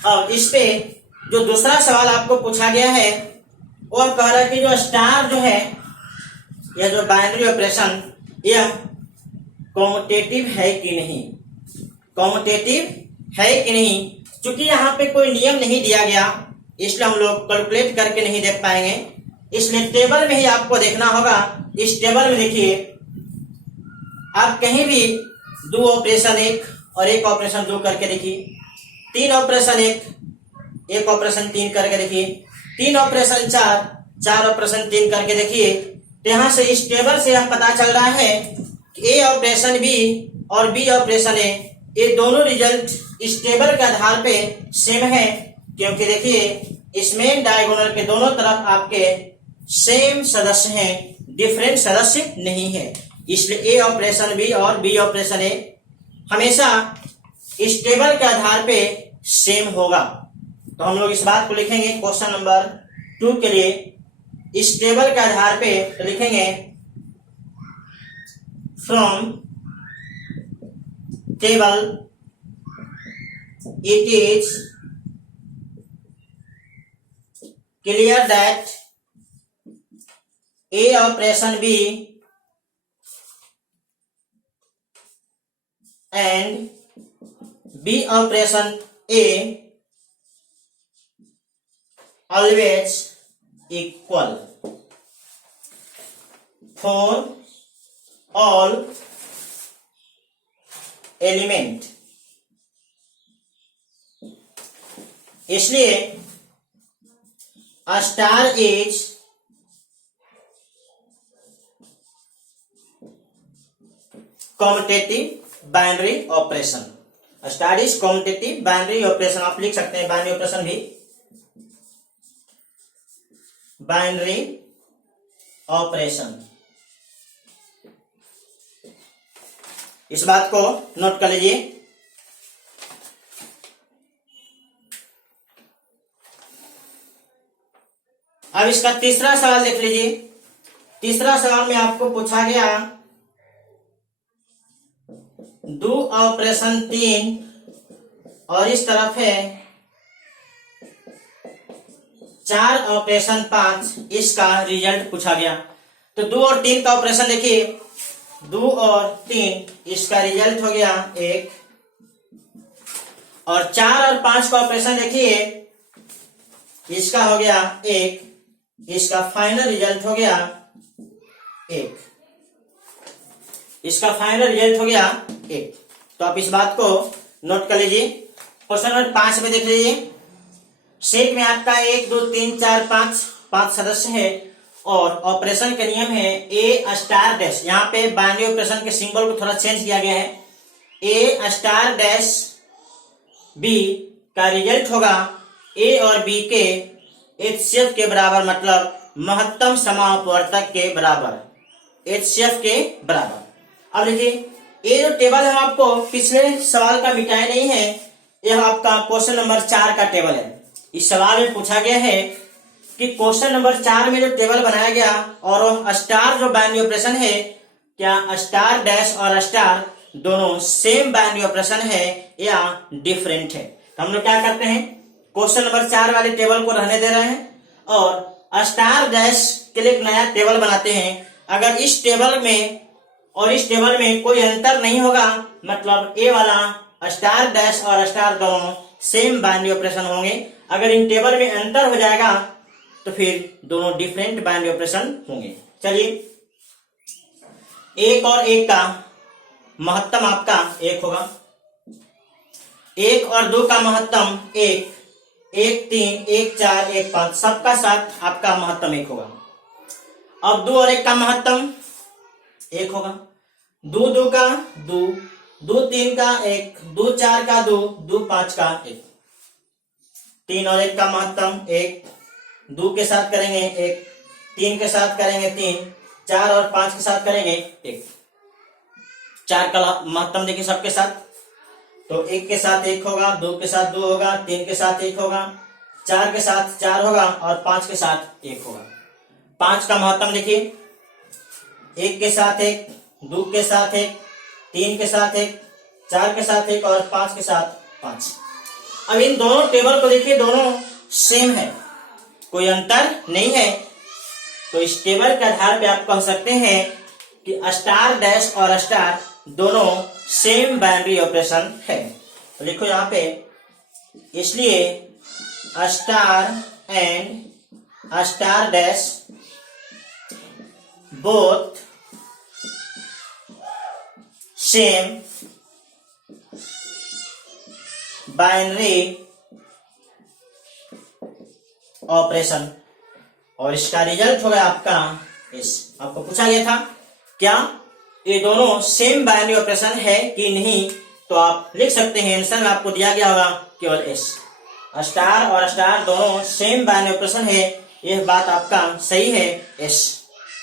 अब इस पे जो दूसरा सवाल आपको पूछा गया है वो कह रहा है कि जो स्टार जो है, यह जो बाइनरी ऑपरेशन, यह कॉम्यूटेटिव है कि नहीं, कॉम्यूटेटिव है कि नहीं। चूंकि यहाँ पे कोई नियम नहीं दिया गया, इसलिए हम लोग कैलकुलेट करके नहीं देख पाएंगे, इसलिए टेबल में ही आपको देखना होगा। इस टेबल में देखिए, आप कहीं भी 2 ऑपरेशन 1 और 1 ऑपरेशन 2 करके देखिए, 3 ऑपरेशन 1, 1 ऑपरेशन 3 करके देखिए, 3 ऑपरेशन 4, 4 ऑपरेशन 3 करके देखिए। तो यहाँ से इस टेबल से यह पता चल रहा है कि ए ऑपरेशन बी और बी ऑपरेशन ए, ये दोनों रिजल्ट इस टेबल के आधार पे सेम है, क्योंकि देखिए इस मेन डायगोनल के दोनों तरफ आपके सेम सदस्य हैं, डिफरेंट सदस्य नहीं है। इसलिए ए ऑपरेशन बी और बी ऑपरेशन ए हमेशा इस टेबल के आधार पे सेम होगा। तो हम लोग इस बात को लिखेंगे क्वेश्चन नंबर 2 के लिए। इस टेबल के आधार पे तो लिखेंगे from table it is clear that A operation B and B operation A always equal for all element। इसलिए a star is commutative binary operation। a star is commutative binary operation, आप लिख सकते हैं बाइनरी ऑपरेशन भी, binary operation. इस बात को note कर लीजिए। अब इसका तीसरा सवाल देख लीजिए। तीसरा सवाल में आपको पूछा गया दो ऑपरेशन 3 और इस तरफ है 4 ऑपरेशन 5, इसका रिजल्ट पूछा गया। तो 2 और 3 का ऑपरेशन देखिए, 2 और 3 इसका रिजल्ट हो गया 1, और 4 और 5 का ऑपरेशन देखिए, इसका हो गया 1, इसका फाइनल रिजल्ट हो गया 1, इसका फाइनल रिजल्ट हो गया 1। तो आप इस बात को नोट कर लीजिए। क्वेश्चन नंबर 5 में देख लीजिए। सेट में आपका 1 2 3 4 5 सदस्य है और ऑपरेशन का नियम है ए स्टार डैश। यहाँ पे बाइनरी ऑपरेशन के सिंबल को थोड़ा चेंज किया गया है। ए स्टार डैश बी का रिजल्ट होगा ए और बी के एचसीएफ के बराबर, मतलब महत्तम समापवर्तक के बराबर, एचसीएफ के बराबर। अब देखिए, ये जो टेबल है आपको पिछले सवाल का मिटाया नहीं है, यह आपका क्वेश्चन नंबर 4 का टेबल है। इस सवाल में पूछा गया है कि क्वेश्चन नंबर 4 में जो टेबल बनाया गया और वो स्टार जो बाइनरी ऑपरेशन है, क्या स्टार डैश और स्टार दोनों सेम बाइनरी ऑपरेशन है या डिफरेंट है। तो हम लोग क्या करते हैं, क्वेश्चन नंबर 4 वाले टेबल को रहने दे रहे हैं और स्टार डैश के लिए एक नया टेबल बनाते हैं। अगर इस टेबल में और इस टेबल में कोई अंतर नहीं होगा, मतलब ए वाला स्टार डैश और स्टार दोनों सेम बाइनरी ऑपरेशन होंगे। अगर इन टेबल में अंतर हो जाएगा तो फिर दोनों डिफरेंट बाइनरी ऑपरेशन होंगे। चलिए, 1 और 1 का महत्तम आपका 1 होगा, 1 और 2 का महत्तम 1, 1 3 1 4 1 5 सबका साथ आपका महत्तम 1 होगा। अब 2 और 1 का महत्तम 1 होगा, 2 2 का 2, 2 3 का 1, 2 4 का 2, 2 5 का 1, 3 और 1 का महत्तम 1, 2 के साथ करेंगे 1, 3 के साथ करेंगे 3, 4 और 5 के साथ करेंगे 1। 4 का महत्तम देखिए सबके साथ, तो 1 के साथ 1 होगा, 2 के साथ 2 होगा, 3 के साथ 1 होगा, 4 के साथ 4 होगा और 5 के साथ 1 होगा। 5 का महत्तम देखिए, 1 के साथ 1, 2 के साथ 1, 3 के साथ 1, 4 के साथ 1 और 5 के साथ 5। अब इन दोनों टेबल को देखिए, दोनों सेम है, कोई अंतर नहीं है। तो इस टेबल के आधार पे आप कह सकते हैं कि स्टार डैश और स्टार दोनों सेम बाइनरी ऑपरेशन है। तो लिखो यहाँ पे, इसलिए star and star dash both same binary operation, और इसका रिजल्ट होगा आपका इस। आपको पूछा गया था क्या ये दोनों सेम बाइनरी ऑपरेशन है कि नहीं, तो आप लिख सकते हैं आंसर में आपको दिया गया होगा केवल एस। स्टार और स्टार दोनों सेम बाइनरी ऑपरेशन है, यह बात आपका सही है एस।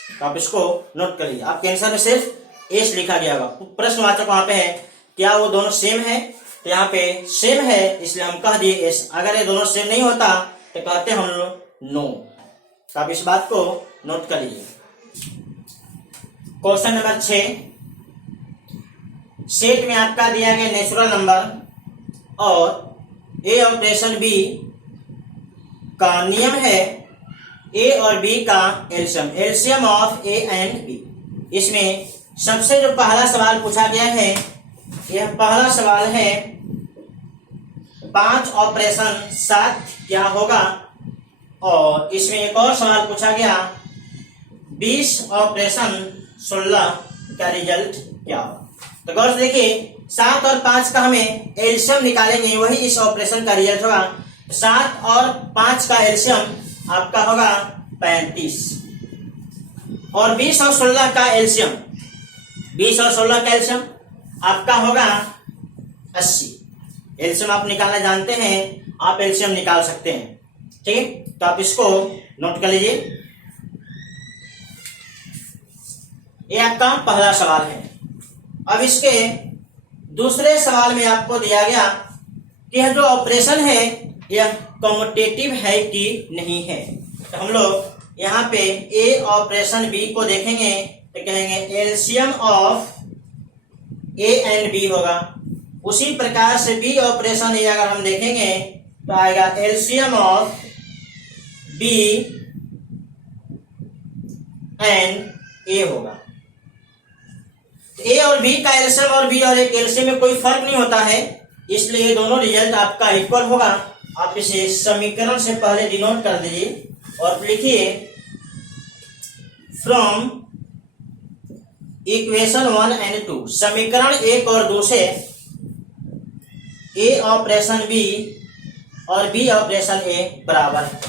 तो आप इसको नोट कर लीजिए, आपके आंसर में सिर्फ एस लिखा गया होगा। प्रश्नवाचक वहां पे है क्या वो दोनों सेम है, तो यहाँ पे सेम है इसलिए हम कह दिए एस। अगर ये दोनों सेम नहीं होता तो कहते हम लोग नो। तो आप इस बात को नोट कर लीजिए। क्वेश्चन नंबर 6, सेट में आपका दिया गया नेचुरल नंबर और ए ऑपरेशन बी का नियम है ए और बी का LCM, LCM of A and B. इसमें सबसे जो पहला सवाल पूछा गया है, यह पहला सवाल है 5 ऑपरेशन 7 क्या होगा, और इसमें एक और सवाल पूछा गया 20 ऑपरेशन 16 का रिजल्ट क्या होगा। तो गौर से देखिए, 7 और 5 का हमें एलसीएम निकालेंगे, वही इस ऑपरेशन का रिजल्ट होगा। 7 और 5 का एलसीएम आपका होगा 35, और 20 और 16 का एलसीएम, 20 और 16 का एलसीएम आपका होगा 80। एलसीएम आप निकालना जानते हैं, आप एलसीएम निकाल सकते हैं, ठीक है। तो आप इसको नोट कर लीजिए। ये आपका पहला सवाल है। अब इसके दूसरे सवाल में आपको दिया गया कि यह जो ऑपरेशन है यह कम्यूटेटिव है कि नहीं है। तो हम लोग यहाँ पे ए ऑपरेशन बी को देखेंगे तो कहेंगे LCM of A and B होगा। उसी प्रकार से बी ऑपरेशन ए अगर हम देखेंगे तो आएगा एलसीएम ऑफ बी एंड ए होगा। ए और बी का एलसीएम और बी और एक एलसीएम में कोई फर्क नहीं होता है, इसलिए दोनों रिजल्ट आपका इक्वल होगा। आप इसे समीकरण से पहले डिनोट कर दीजिए और लिखिए फ्रॉम इक्वेशन 1 एंड 2, समीकरण 1 और 2 से ए ऑपरेशन बी और बी ऑपरेशन ए बराबर है।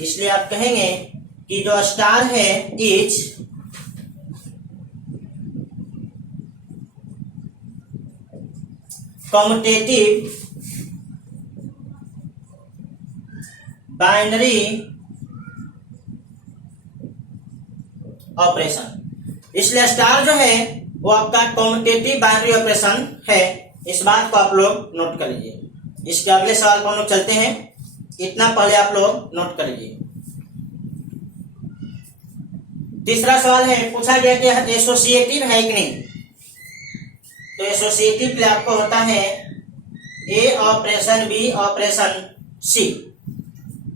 इसलिए आप कहेंगे कि जो स्टार है इज कम्यूटेटिव बाइनरी ऑपरेशन। इसलिए स्टार जो है वो आपका कम्यूटेटिव बाइनरी ऑपरेशन है। इस बात को आप लोग नोट कर लीजिए। इसके अगले सवाल पर हम लोग चलते हैं, इतना पहले आप लोग नोट कर लीजिए। तीसरा सवाल है, पूछा गया कि यह एसोसिएटिव है कि नहीं। तो एसोसिएटिव के लिए आपको होता है A operation B operation C.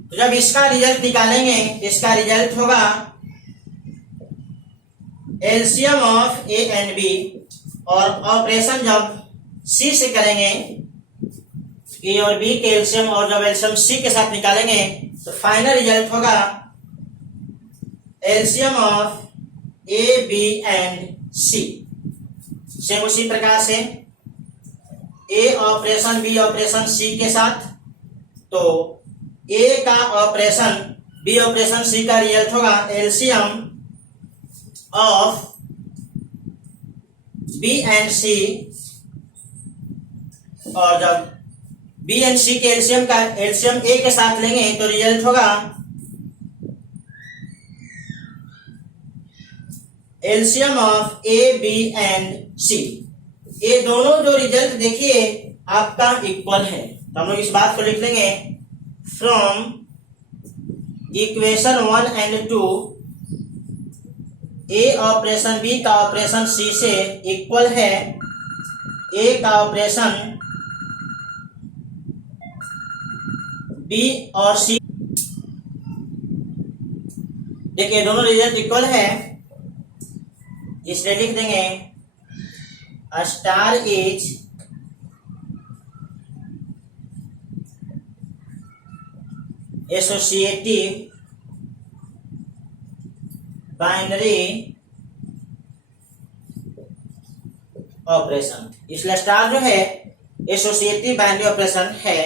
तो जब इसका रिजल्ट निकालेंगे, इसका रिजल्ट होगा LCM of A and B, और ऑपरेशन जब सी से करेंगे ए और बी के एलसीएम, और जब एलसीएम सी के साथ निकालेंगे तो फाइनल रिजल्ट होगा LCM of A B and C. Same उसी प्रकार से A operation B operation C के साथ, तो ए का ऑपरेशन बी ऑपरेशन सी का रिजल्ट होगा LCM of B and C, और जब बी एंड सी के एलसीएम का एलसीएम ए के साथ लेंगे तो रिजल्ट होगा LCM of A B and C. ये दोनों जो रिजल्ट देखिए आपका इक्वल है। तो हम लोग इस बात को लिख लेंगे from equation 1 and 2 A operation B का ऑपरेशन सी से इक्वल है ए का ऑपरेशन बी और सी। देखिए दोनों रिजल्ट इक्वल है, इसलिए लिख देंगे star is associative binary operation. इसलिए स्टार जो है एसोसिएटिव बाइनरी ऑपरेशन है।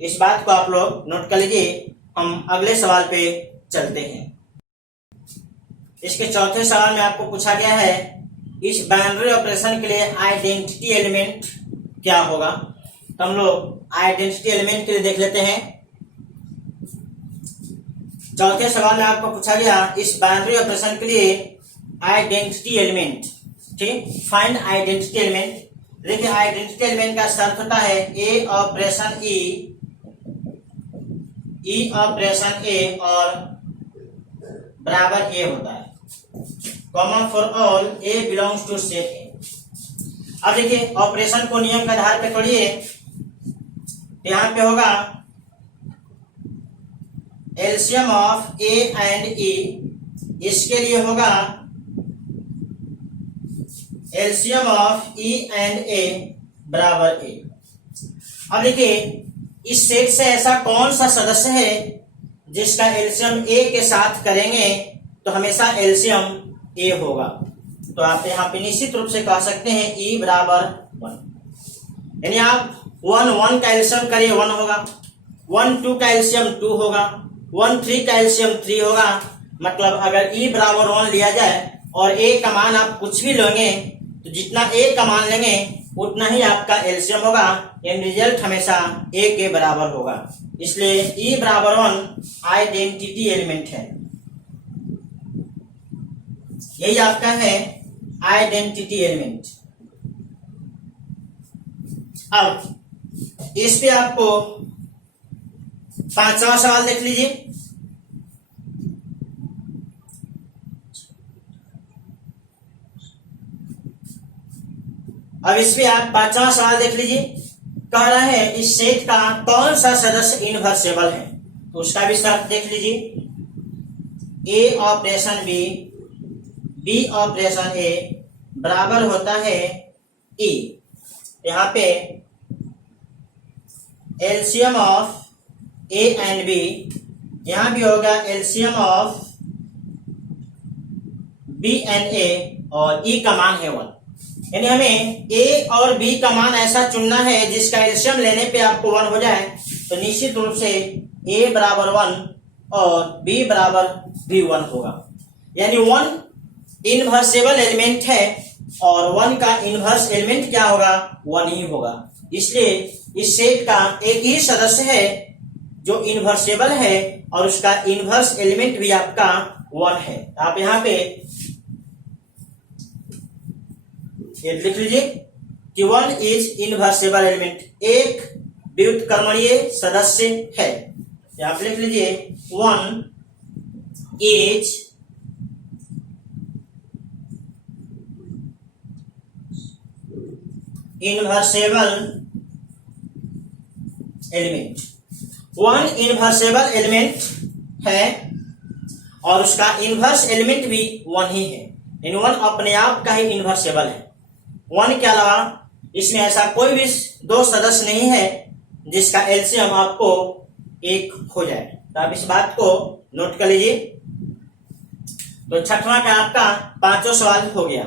इस बात को आप लोग नोट कर लीजिए। हम अगले सवाल पे चलते हैं। इसके चौथे सवाल में आपको पूछा गया है इस बाइनरी ऑपरेशन के लिए आइडेंटिटी एलिमेंट क्या होगा। तो हम लोग आइडेंटिटी एलिमेंट के लिए देख लेते हैं। चौथे सवाल में आपको पूछा गया इस बाइनरी ऑपरेशन के लिए आइडेंटिटी एलिमेंट, ठीक, फाइंड आइडेंटिटी एलिमेंट। देखिए आइडेंटिटी एलिमेंट का अर्थ होता है ए ऑपरेशन ई ऑपरेशन ए और बराबर ए होता है, common for all A belongs to set A. अब देखिए ऑपरेशन को नियम के आधार पे तोड़िए, यहां पे होगा एलसीएम ऑफ ए एंड ई, इसके लिए होगा एलसीएम ऑफ ई एंड ए बराबर ए। अब देखिए इस सेट से ऐसा कौन सा सदस्य है जिसका एलसीएम ए के साथ करेंगे तो हमेशा एलसीएम ए होगा। तो आप यहाँ पे निश्चित रूप से कह सकते हैं ई बराबर 1, यानी आप 1 का एलसीएम करिए 1 होगा, 1 2 का एलसीएम 2 होगा, 1 3 का एलसीएम 3 होगा। मतलब अगर ई बराबर 1 लिया जाए और ए का मान आप कुछ भी लेंगे तो जितना ए का मान लेंगे उतना ही आपका एलसीएम होगा, यानी रिजल्ट हमेशा ए के बराबर होगा। इसलिए ई बराबर 1 आइडेंटिटी एलिमेंट है। यही आपका है आइडेंटिटी एलिमेंट। अब इस पे आपको पांचवा सवाल देख लीजिए। अब इस पे आप पांचवा सवाल देख लीजिए। कह रहा है इस सेट का कौन सा सदस्य इनवर्सेबल है, तो उसका भी शर्त देख लीजिए। A operation B operation A बराबर होता है ई। यहाँ पे LCM of A and B, यहाँ भी होगा LCM of B and A, और ई का मान है 1। यानी हमें ए और बी का मान ऐसा चुनना है जिसका एलसीएम लेने पे आपको 1 हो जाए। तो निश्चित रूप से ए बराबर 1 और बी बराबर भी 1 होगा। यानी 1 इनवर्सेबल एलिमेंट है और 1 का इनवर्स एलिमेंट क्या होगा, 1 ही होगा। इसलिए इस सेट का एक ही सदस्य है जो इनवर्सेबल है और उसका इनवर्स एलिमेंट भी आपका 1 है। आप यहाँ पे ये लिख लीजिए कि 1 इज इनवर्सेबल एलिमेंट, एक व्युत्क्रमणीय सदस्य है। आप लिख लीजिए 1 इज इनवर्सेबल एलिमेंट। 1 इनवर्सेबल एलिमेंट है और उसका इनवर्स एलिमेंट भी 1 ही है। इन 1 अपने आप का ही इनवर्सेबल है। 1 के अलावा इसमें ऐसा कोई भी 2 सदस्य नहीं है जिसका एलसीएम आपको 1 हो जाए। तो आप इस बात को नोट कर लीजिए। तो छठवां का आपका 5वां सवाल हो गया।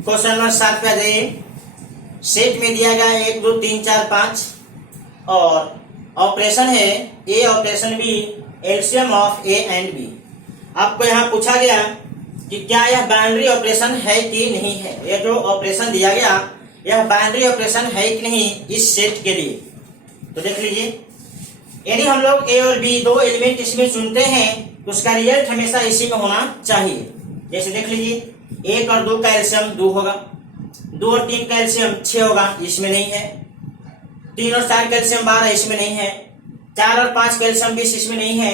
क्वेश्चन नंबर 7 पे आ जाइए। सेट में दिया गया 1 2 3 4 5 और ऑपरेशन है A operation B, LCM of A and B. आपको यहाँ पूछा गया कि क्या यह बाइनरी ऑपरेशन है कि नहीं है। यह जो ऑपरेशन दिया गया यह बाइनरी ऑपरेशन है कि नहीं इस सेट के लिए। तो देख लीजिए, यदि हम लोग ए और बी 2 एलिमेंट इसमें चुनते हैं तो उसका रिजल्ट हमेशा इसी में होना चाहिए। जैसे देख लीजिए 1 और 2 का एलसीएम 2 होगा, 2 और 3 का एलसीएम 6 होगा, इसमें नहीं है। 3 और 4 का एलसीएम 12, इसमें नहीं है। 4 और 5 का एलसीएम 20, इसमें नहीं है।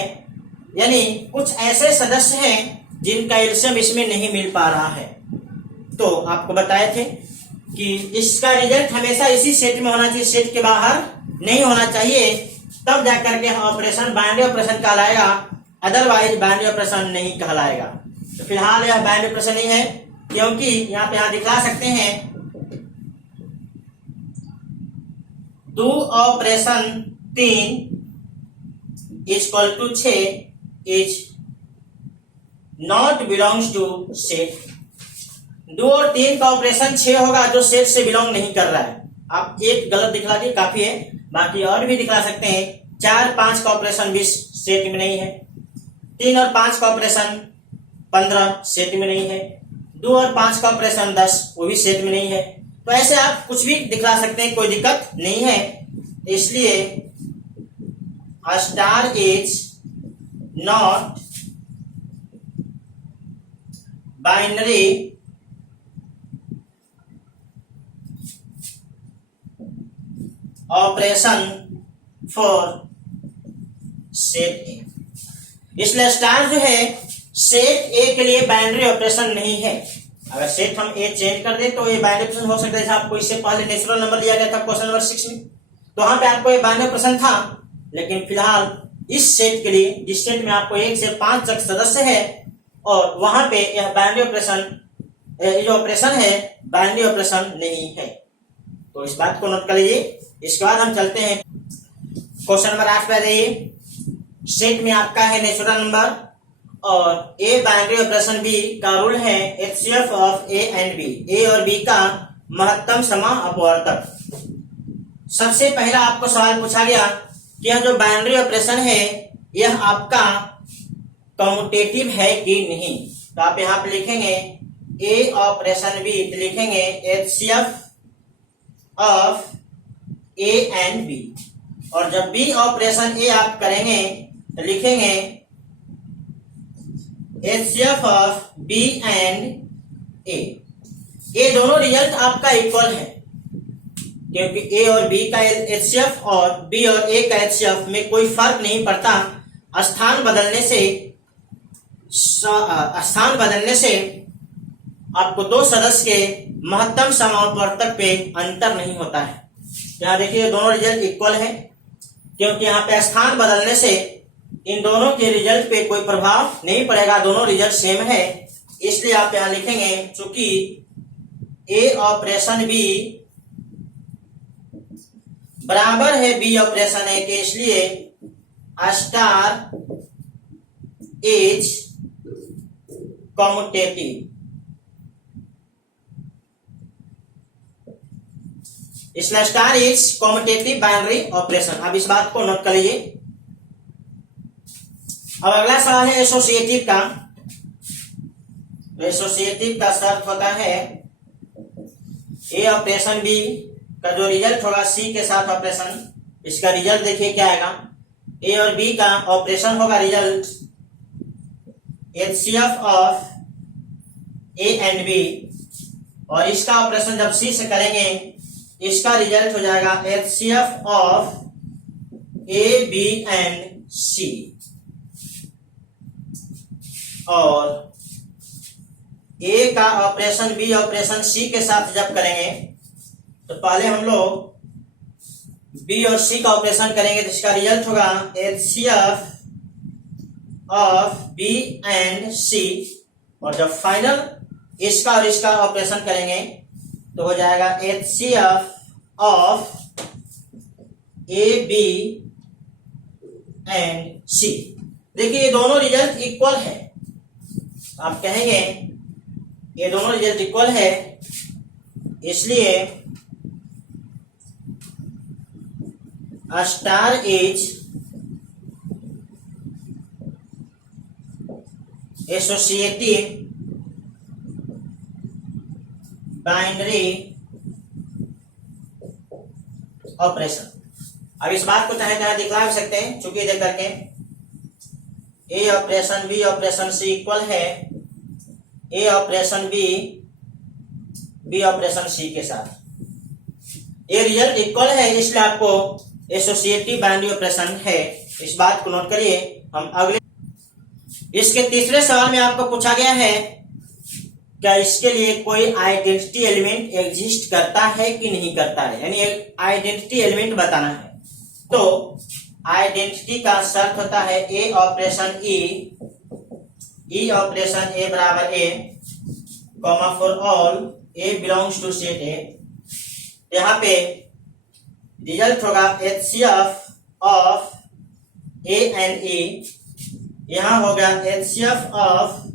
यानी कुछ ऐसे सदस्य हैं जिनका एलसीएम इसमें नहीं मिल पा रहा है। तो आपको बताए थे कि इसका रिजल्ट हमेशा इसी सेट में होना चाहिए, सेट के बाहर नहीं होना चाहिए, तब जाकर के ऑपरेशन बाइनरी ऑपरेशन कहलाएगा, अदरवाइज बाइनरी ऑपरेशन नहीं कहलाएगा। तो फिलहाल यह बाइनरी ऑपरेशन नहीं है क्योंकि यहाँ दिखा सकते हैं 2 operation 3 is equal to 6 is not belongs to set. 2 और 3 का ऑपरेशन 6 होगा जो सेट से बिलोंग नहीं कर रहा है। आप एक गलत दिखला दिए काफी है, बाकी और भी दिखला सकते हैं। 4 5 का ऑपरेशन 20 सेट में नहीं है। 3 और 5 का ऑपरेशन 15 सेट में नहीं है। 2 और 5 का ऑपरेशन 10 वो भी सेट में नहीं है। तो ऐसे आप कुछ भी दिखला सकते हैं, कोई दिक्कत नहीं है। इसलिए star is not binary operation for set ए। इसलिए स्टार जो है सेट ए के लिए बाइनरी ऑपरेशन नहीं है। अगर सेट हम ए चेंज कर दें तो ये बाइनरी ऑपरेशन हो सकता है। आपको इससे पहले नेचुरल नंबर दिया गया था क्वेश्चन नंबर 6 में, तो वहां पे आपको ये बाइनरी ऑपरेशन था। लेकिन फिलहाल इस सेट के लिए, जिस सेट में आपको 1 से 5 तक सदस्य है और वहां पे यह बाइनरी ऑपरेशन, ये जो ऑपरेशन है बाइनरी ऑपरेशन नहीं है। तो इस बात को नोट कर लीजिए। इसके बाद हम चलते हैं क्वेश्चन नंबर 8 पे। जाइए, सेट में आपका है नेचुरल नंबर और ए बाइनरी ऑपरेशन बी का रूल है HCF of A and B, A और बी का महत्तम समा अपवर्तक। सबसे पहला आपको सवाल पूछा गया कि यह जो बाइनरी ऑपरेशन है यह आपका कम्यूटेटिव है कि नहीं। तो आप यहाँ पे लिखेंगे ए ऑपरेशन बी, तो लिखेंगे HCF of A and B, और जब बी ऑपरेशन ए आप करेंगे तो लिखेंगे HCF of B and A. ये दोनों रिजल्ट आपका इक्वल है, क्योंकि ए और बी का एचसीएफ और बी और ए का एचसीएफ में कोई फर्क नहीं पड़ता। स्थान बदलने से आपको दो सदस्य के महत्तम समापवर्तक पे अंतर नहीं होता है। यहाँ देखिए दोनों रिजल्ट इक्वल है, क्योंकि यहाँ पे स्थान बदलने से इन दोनों के रिजल्ट पे कोई प्रभाव नहीं पड़ेगा, दोनों रिजल्ट सेम है। इसलिए आप यहाँ लिखेंगे चूंकि ए ऑपरेशन बी बराबर है बी ऑपरेशन ए के, इसलिए स्टार इज कम्यूटेटिव। इसमें star is commutative binary operation. अब इस बात को नोट कर लीजिए। अब अगला सवाल है एसोसिएटिव का। एसोसिएटिव का शर्त होता है ए ऑपरेशन बी का जो रिजल्ट होगा सी के साथ ऑपरेशन, इसका रिजल्ट देखिए क्या आएगा। ए और बी का ऑपरेशन होगा result HCF of A and B, और इसका ऑपरेशन जब सी से करेंगे इसका रिजल्ट हो जाएगा HCF of A B and C. और ए का ऑपरेशन बी ऑपरेशन सी के साथ जब करेंगे तो पहले हम लोग बी और सी का ऑपरेशन करेंगे, तो इसका रिजल्ट होगा HCF of B and C, और जब फाइनल इसका और इसका ऑपरेशन करेंगे तो हो जाएगा HCF of A B and C. देखिए ये दोनों रिजल्ट इक्वल है, आप कहेंगे ये दोनों रिजल्ट इक्वल है, इसलिए star is associative binary operation. अब इस बात को चाहे चाहे दिखला भी सकते हैं, चूंकि देख करके ए ऑपरेशन बी ऑपरेशन सी इक्वल है A operation B B operation C के साथ। ये रिजल्ट इक्वल है, इसलिए आपको एसोसिएटिव बाइनरी ऑपरेशन है, इस बात को नोट करिए। हम अगले इसके तीसरे सवाल में आपको पूछा गया है क्या इसके लिए कोई आइडेंटिटी एलिमेंट एग्जिस्ट करता है कि नहीं करता है, यानी एक आइडेंटिटी एलिमेंट बताना है। तो आइडेंटिटी का शर्त होता है A operation e operation A बराबर A, comma for all A belongs to set A. यहाँ पे रिजल्ट होगा HCF of A and E, यहाँ होगा HCF of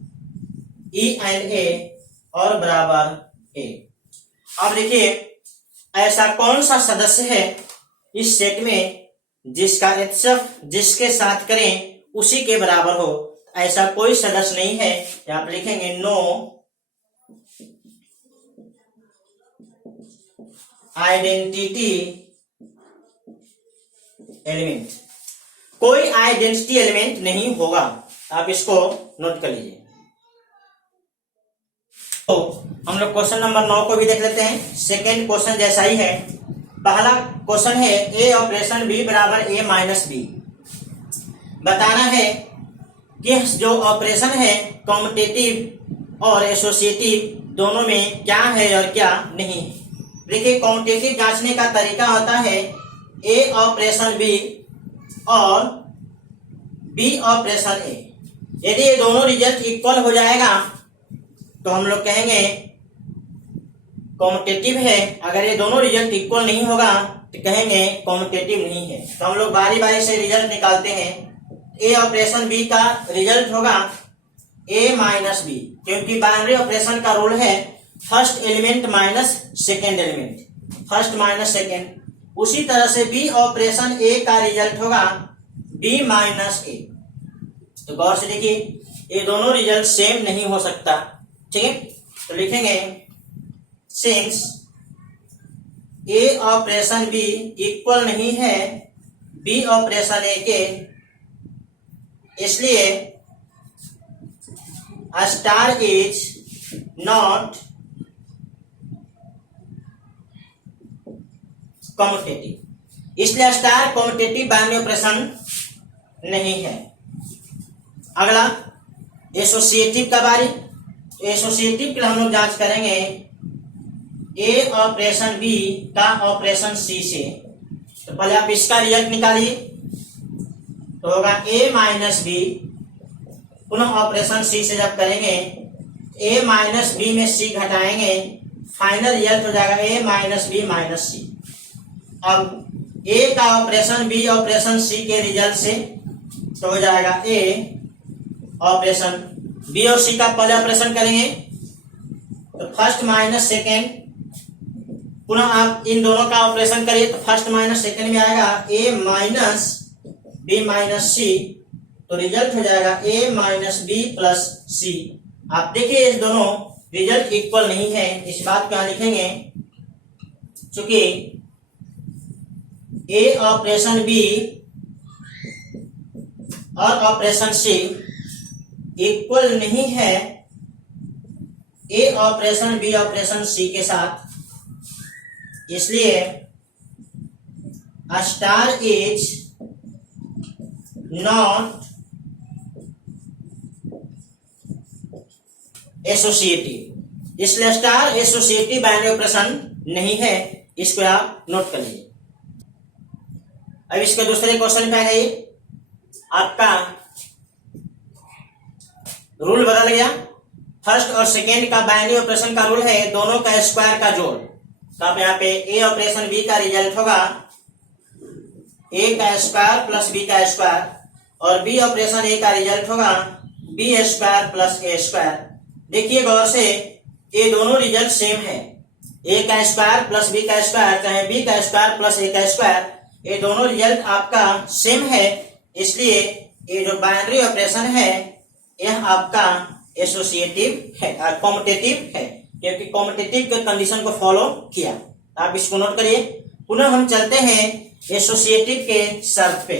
E and A और बराबर ए। अब देखिए ऐसा कौन सा सदस्य है इस सेट में जिसका एचसीएफ जिसके साथ करें उसी के बराबर हो, ऐसा कोई सदस्य नहीं है। यहाँ पर लिखेंगे नो आइडेंटिटी एलिमेंट, कोई आइडेंटिटी एलिमेंट नहीं होगा, आप इसको नोट कर लीजिए। तो हम लोग क्वेश्चन नंबर 9 को भी देख लेते हैं। सेकेंड क्वेश्चन जैसा ही है। पहला क्वेश्चन है ए ऑपरेशन बी बराबर ए माइनस बी। बताना है कि जो ऑपरेशन है कॉम्यूटेटिव और एसोसिएटिव दोनों में क्या है और क्या नहीं है। देखिए कॉम्यूटेटिव जांचने का तरीका होता है ए ऑपरेशन बी और बी ऑपरेशन ए। यदि ये दोनों रिजल्ट इक्वल हो जाएगा तो हम लोग कहेंगे कॉम्यूटेटिव है। अगर ये दोनों रिजल्ट इक्वल नहीं होगा तो कहेंगे कॉम्यूटेटिव नहीं है। तो हम लोग बारी बारी से रिजल्ट निकालते हैं। ए ऑपरेशन बी का रिजल्ट होगा ए माइनस बी, क्योंकि बाइनरी ऑपरेशन का रूल है first element minus second element, first minus second. उसी तरह से बी ऑपरेशन ए का रिजल्ट होगा बी माइनस ए। तो गौर से देखिए ये दोनों रिजल्ट सेम नहीं हो सकता, ठीक है। तो लिखेंगे सिंस ए ऑपरेशन बी इक्वल नहीं है बी ऑपरेशन ए के, इसलिए स्टार इज नॉट कॉम्यूटेटिव, इसलिए स्टार कॉम्यूटेटिव बाइनरी ऑपरेशन नहीं है। अगला एसोसिएटिव का बारी। तो एसोसिएटिव के लिए हम लोग जांच करेंगे ए ऑपरेशन बी का ऑपरेशन सी से। तो पहले आप इसका रिजल्ट निकालिए, तो होगा ए माइनस बी, पुनः ऑपरेशन सी से जब करेंगे ए माइनस बी में सी घटाएंगे, फाइनल रिजल्ट हो जाएगा ए माइनस बी माइनस सी। अब ए का ऑपरेशन बी ऑपरेशन सी के रिजल्ट से तो हो जाएगा ए ऑपरेशन बी और सी का पहले ऑपरेशन करेंगे तो फर्स्ट माइनस सेकेंड, पुनः आप इन दोनों का ऑपरेशन करिए तो फर्स्ट माइनस सेकेंड में आएगा ए माइनस बी माइनस सी, तो रिजल्ट हो जाएगा ए माइनस बी प्लस सी। आप देखिए इस दोनों रिजल्ट इक्वल नहीं है, इस बात को यहां लिखेंगे चूंकि ए ऑपरेशन बी और ऑपरेशन सी इक्वल नहीं है A operation B operation C के साथ, इसलिए स्टार इज नॉट एसोसिएटिव, इसलिए स्टार एसोसिएटिव बाइनरी ऑपरेशन नहीं है। इसको आप नोट कर लीजिए। अब इसके दूसरे क्वेश्चन पे आ जाइए। आपका रूल बदल गया, फर्स्ट और सेकेंड का बाइनरी ऑपरेशन का रूल है दोनों का स्क्वायर का जोड़। तो आप यहाँ पे ए ऑपरेशन बी का रिजल्ट होगा ए का स्क्वायर प्लस बी का स्क्वायर, और बी ऑपरेशन ए का रिजल्ट होगा बी स्क्वायर प्लस ए स्क्वायर। देखिए गौर से ये दोनों रिजल्ट सेम है, ए का स्क्वायर प्लस बी का स्क्वायर चाहे बी का स्क्वायर प्लस ए का स्क्वायर, ये दोनों रिजल्ट आपका सेम है, इसलिए ये जो बाइनरी ऑपरेशन है यह आपका एसोसिएटिव है, कॉम्यूटेटिव है, क्योंकि कॉम्यूटेटिव के कंडीशन को फॉलो किया। आप इसको नोट करिए। पुनः हम चलते हैं एसोसिएटिव के शर्त पे।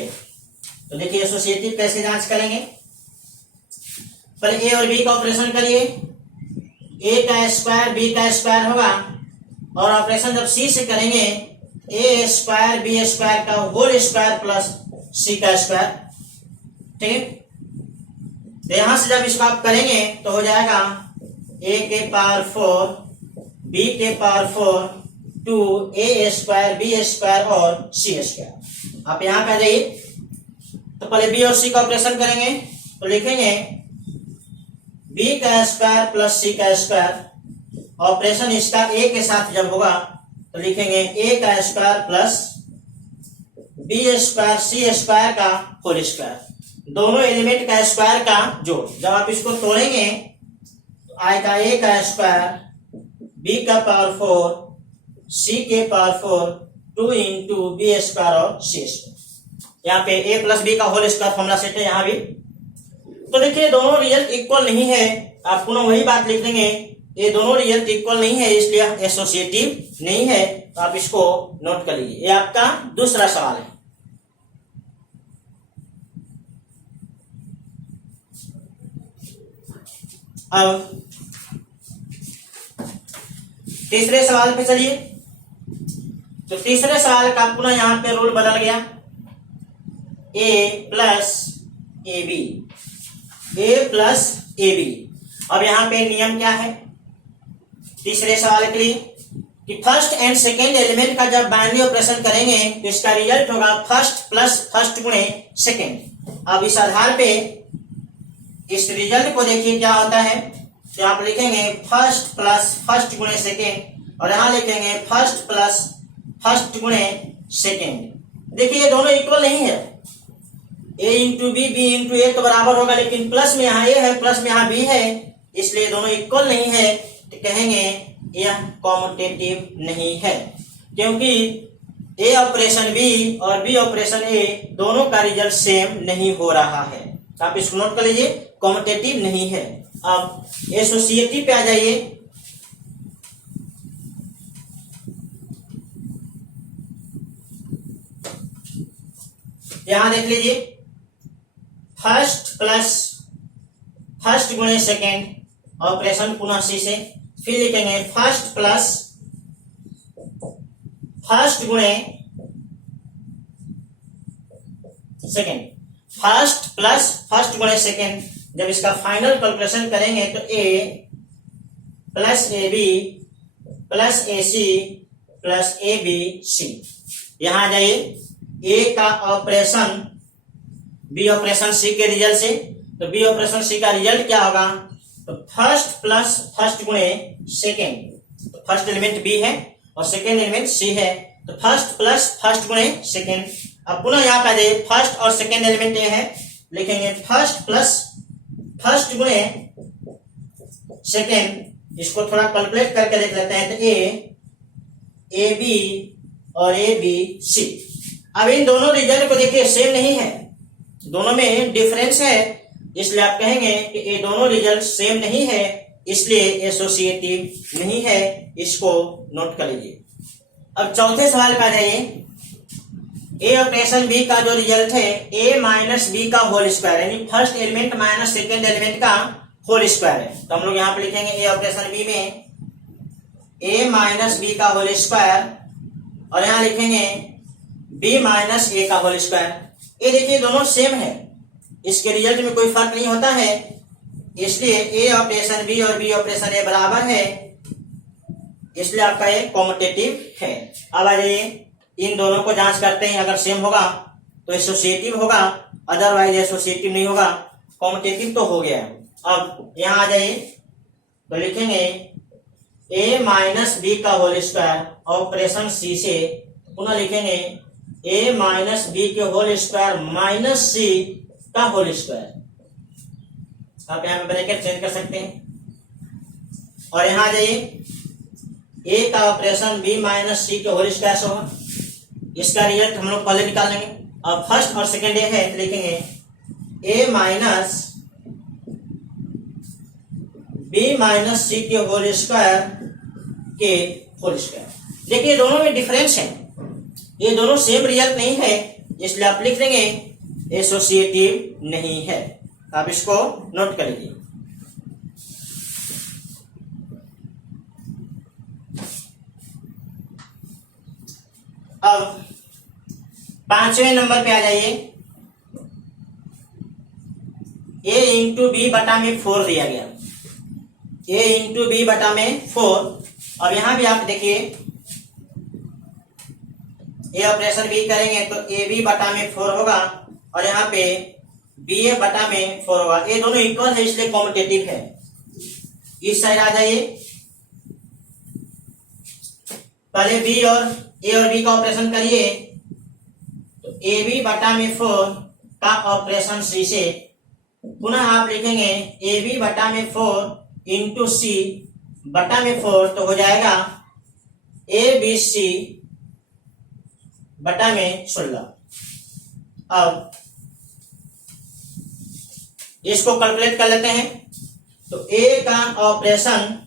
तो देखिए एसोसिएटिव कैसे जांच करेंगे। पहले ए और बी का ऑपरेशन करिए, ए का स्क्वायर बी का स्क्वायर होगा, और ऑपरेशन जब सी से करेंगे ए स्क्वायर बी स्क्वायर का होल स्क्वायर प्लस सी का स्क्वायर। ठीक है, तो यहां से जब इसको आप करेंगे तो हो जाएगा ए के पावर 4 बी के power 4 to A square B square और सी स्क्वायर। आप यहां पे आ जाइए। तो पहले बी और सी का ऑपरेशन करेंगे तो लिखेंगे बी का स्क्वायर प्लस सी का स्क्वायर, ऑपरेशन इसका ए के साथ जब होगा तो लिखेंगे ए का square plus B square C square का होल स्क्वायर, दोनों एलिमेंट का स्क्वायर का जोड़। जब आप इसको तोड़ेंगे तो आएगा ए का स्क्वायर बी का पावर 4 सी के पावर 4 2 इंटू बी स्क्वायर और सी स्क्वायर। यहाँ पे ए प्लस बी का होल स्क्वायर फॉर्मूला सेट है यहाँ भी। तो देखिए दोनों रिजल्ट इक्वल नहीं है, आप पुनः वही बात लिख देंगे, ये दोनों रिजल्ट इक्वल नहीं है इसलिए एसोसिएटिव नहीं है। तो आप इसको नोट कर लीजिए। ये आपका दूसरा सवाल है। अब तीसरे सवाल पे चलिए। तो तीसरे सवाल का पुनः यहां पे रूल बदल गया, A plus A B, A plus A B. अब यहां पे नियम क्या है तीसरे सवाल के लिए कि फर्स्ट एंड सेकेंड एलिमेंट का जब बाइनरी ऑपरेशन करेंगे तो इसका रिजल्ट होगा फर्स्ट प्लस फर्स्ट गुणे सेकेंड। अब इस आधार पे इस रिजल्ट को देखिए क्या होता है। तो आप लिखेंगे फर्स्ट प्लस फर्स्ट गुणे सेकेंड, और यहां लिखेंगे फर्स्ट प्लस फर्स्ट गुणे सेकेंड। देखिए ये दोनों इक्वल नहीं है, ए इंटू बी बी इंटू ए तो बराबर होगा, लेकिन प्लस में यहाँ ए है प्लस में यहाँ बी है, इसलिए दोनों इक्वल नहीं है। तो कहेंगे यह कॉम्यूटेटिव नहीं है, क्योंकि ए ऑपरेशन बी और बी ऑपरेशन ए दोनों का रिजल्ट सेम नहीं हो रहा है। तो आप इसको नोट कर लीजिए, कॉम्यूटेटिव नहीं है। अब एसोसिएटिव पे आ जाइए। यहां देख लीजिए फर्स्ट प्लस फर्स्ट गुणे सेकेंड ऑपरेशन पुनः सी से, फिर लिखेंगे फर्स्ट प्लस फर्स्ट गुणे सेकेंड, फर्स्ट प्लस फर्स्ट गुणे सेकेंड। जब इसका फाइनल कैलकुलेशन करेंगे तो A plus A B plus A C plus A B C. यहां आ जाइए, ए का ऑपरेशन बी ऑपरेशन सी के रिजल्ट से, तो बी ऑपरेशन सी का रिजल्ट क्या होगा, तो फर्स्ट प्लस फर्स्ट गुणे सेकेंड। तो फर्स्ट एलिमेंट बी है और सेकेंड एलिमेंट सी है, तो फर्स्ट प्लस फर्स्ट गुणे सेकेंड। अब पुनः यहाँ पे आ जाइए, फर्स्ट और सेकेंड एलिमेंट ये है, लिखेंगे फर्स्ट प्लस फर्स्ट गुणे सेकेंड। इसको थोड़ा कैलकुलेट करके देख लेते हैं, तो ए बी और ए बी सी। अब इन दोनों रिजल्ट को देखिए सेम नहीं है, दोनों में डिफरेंस है, इसलिए आप कहेंगे कि ये दोनों रिजल्ट सेम नहीं है, इसलिए एसोसिएटिव नहीं है। इसको नोट कर लीजिए। अब चौथे सवाल पे आ जाइए, ए ऑपरेशन बी का जो रिजल्ट है ए माइनस बी का होल स्क्वायर, यानी first element minus second element का होल स्क्वायर है। तो हम लोग यहाँ पे लिखेंगे ए ऑपरेशन बी में ए माइनस बी का होल स्क्वायर, और यहाँ लिखेंगे बी माइनस ए का होल स्क्वायर। ये देखिए दोनों सेम है, इसके रिजल्ट में कोई फर्क नहीं होता है, इसलिए ए ऑपरेशन बी और बी ऑपरेशन ए बराबर है, इसलिए आपका ये कॉम्यूटेटिव है। अब आ जाइए, इन दोनों को जांच करते हैं, अगर सेम होगा तो एसोसिएटिव होगा, अदरवाइज एसोसिएटिव नहीं होगा। कॉम्यूटेटिव तो हो गया। अब यहाँ आ जाइए, तो लिखेंगे ए माइनस बी का होल स्क्वायर ऑपरेशन सी से, पुनः लिखेंगे ए माइनस बी के होल स्क्वायर माइनस सी का होल स्क्वायर। आप यहाँ पे ब्रैकेट चेंज कर सकते हैं। और यहाँ आ जाइए, ए का ऑपरेशन बी माइनस सी के होल स्क्वायर से होगा, इसका रिजल्ट हम लोग पहले निकालेंगे। अब फर्स्ट और सेकेंड ए है, तो लिखेंगे ए माइनस बी माइनस सी के होल स्क्वायर के होल स्क्वायर। देखिए दोनों में डिफरेंस है, ये दोनों सेम रिजल्ट नहीं है, इसलिए आप लिख देंगे एसोसिएटिव नहीं है। आप इसको नोट कर लीजिए। अब पांचवें नंबर पे आ जाइए, ए इंटू बी बटा में 4 दिया गया, ए इंटू बी बटा में 4। और यहां भी आप देखिए, ए ऑपरेशन बी करेंगे तो ए बी बटा में 4 होगा, और यहाँ पे बी ए बटा में 4 होगा। ये दोनों इक्वल है, इसलिए कॉम्यूटेटिव है। इस साइड आ जाइए, पहले बी और ए और बी का ऑपरेशन करिए, तो ए बी बटा में 4 का ऑपरेशन सी से, पुनः आप लिखेंगे ए बी बटा में 4 इंटू सी बटा में 4, तो हो जाएगा ए बी सी बटा में 16। अब इसको कैलकुलेट कर लेते हैं, तो ए का ऑपरेशन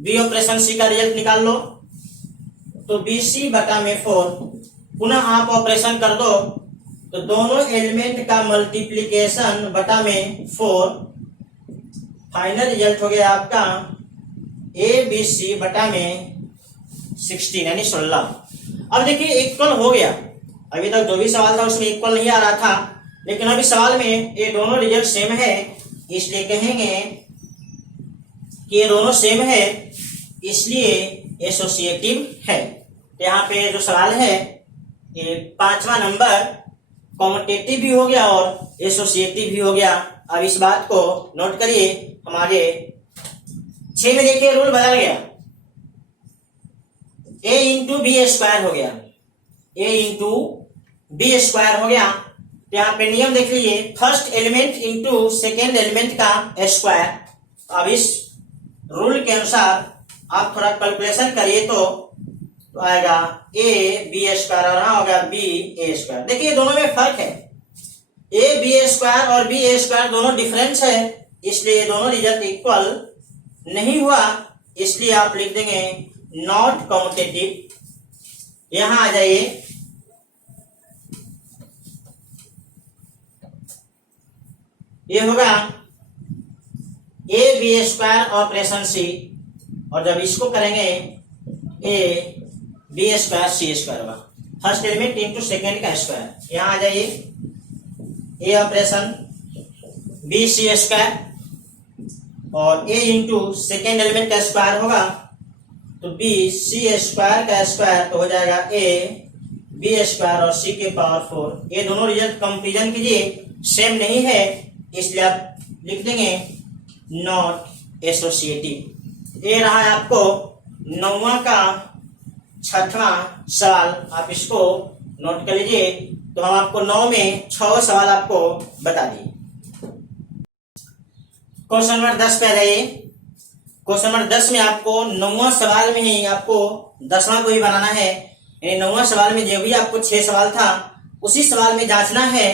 बी ऑपरेशन सी का रिजल्ट निकाल लो, तो बी सी बटा में 4, पुनः आप ऑपरेशन कर दो, तो दोनों एलिमेंट का मल्टीप्लीकेशन बटा में 4, फाइनल रिजल्ट हो गया आपका ए बी सी बटा में 16 यानी 16। अब देखिए इक्वल हो गया, अभी तक जो भी सवाल था उसमें इक्वल नहीं आ रहा था, लेकिन अभी सवाल में ये दोनों रिजल्ट सेम है, इसलिए कहेंगे कि ये दोनों सेम है, इसलिए एसोसिएटिव है। तो यहाँ पे जो सवाल है ये 5वां नंबर कॉम्यूटेटिव भी हो गया और एसोसिएटिव भी हो गया। अब इस बात को नोट करिए, हमारे 6 में देखिए रूल बदल गया, ए इंटू बी स्क्वायर हो गया, ए इंटू बी स्क्वायर हो गया। तो यहाँ पे नियम देख लीजिए, first element into second element का स्क्वायर। अब इस रूल के अनुसार आप थोड़ा कैलकुलेशन करिए तो आएगा ए बी स्क्वायर, और यहाँ होगा बी ए स्क्वायर। देखिए दोनों में फर्क है, ए बी स्क्वायर और बी ए स्क्वायर दोनों डिफरेंस है, इसलिए दोनों रिजल्ट इक्वल नहीं हुआ, इसलिए आप लिख देंगे नॉट कॉम्यूटेटिव। यहां आ जाइए, ये होगा A B square operation C, और जब इसको करेंगे A B square C square होगा। फर्स्ट एलिमेंट इंटू सेकेंड का स्क्वायर। यहाँ आ जाइए, A operation B C square और ए इंटू सेकेंड एलिमेंट का स्क्वायर होगा तो बी सी स्क्वायर का स्क्वायर तो हो जाएगा ए बी स्क्वायर और सी के पावर 4। ये दोनों रिजल्ट कंपेरिजन कीजिए, सेम नहीं है, इसलिए आप लिख देंगे नॉट एसोसिएटिव। ये रहा है आपको 9वां का 6वां सवाल, आप इसको नोट कर लीजिए। तो हम आपको 9 में 6 सवाल आपको बता दिए। क्वेश्चन नंबर 10 पे आ जाइए। क्वेश्चन नंबर 10 में आपको 9वां सवाल में ही आपको 10वां को ही बनाना है। यानी 9वां सवाल में जो भी आपको 6 सवाल था उसी सवाल में जांचना है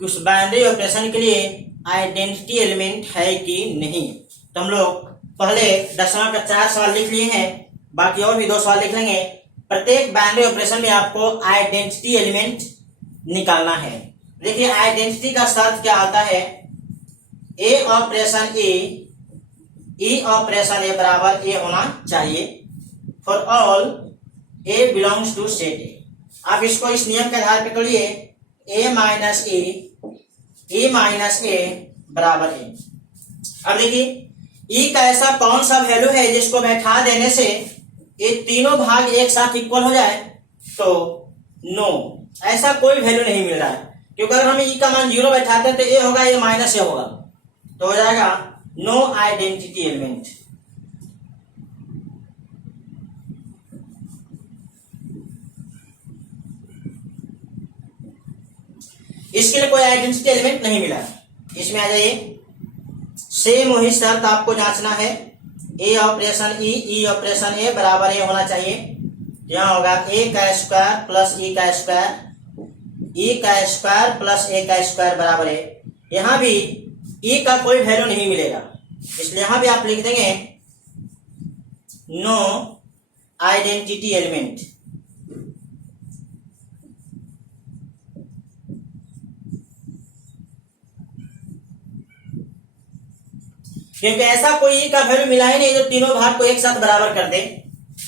कि उस बाइनरी ऑपरेशन के लिए आइडेंटिटी एलिमेंट है कि नहीं। तो हम लोग पहले 10वां का 4 सवाल लिख लिए हैं, बाकी और भी 2 सवाल लिख लेंगे। प्रत्येक बाइनरी ऑपरेशन में आपको आइडेंटिटी एलिमेंट निकालना है। देखिए आइडेंटिटी का शर्त क्या आता है, A operation e operation A बराबर ए होना चाहिए for all A belongs to set A. आप इसको इस नियम के आधार पर करिए, ए माइनस ए बराबर ए। अब देखिए ई का ऐसा कौन सा वैल्यू है जिसको बैठा देने से ये तीनों भाग एक साथ इक्वल हो जाए। तो नो, ऐसा कोई वैल्यू नहीं मिल रहा है, क्योंकि अगर हम ई का मान 0 बैठाते हैं तो ए होगा, ये माइनस ए होगा, तो हो जाएगा नो आइडेंटिटी एलिमेंट। इसके लिए कोई आइडेंटिटी एलिमेंट नहीं मिला। इसमें आ जाइए, सेम वही शर्त आपको जांचना है, A operation e operation A बराबर ए होना चाहिए। यहां होगा ए का स्क्वायर प्लस ई का स्क्वायर, ई का स्क्वायर प्लस ए का स्क्वायर बराबर है। यहां भी ई का कोई वैल्यू नहीं मिलेगा, इसलिए यहां भी आप लिख देंगे नो आइडेंटिटी एलिमेंट। क्योंकि ऐसा कोई ई का वैल्यू मिला ही नहीं जो तीनों भाग को एक साथ बराबर कर दे।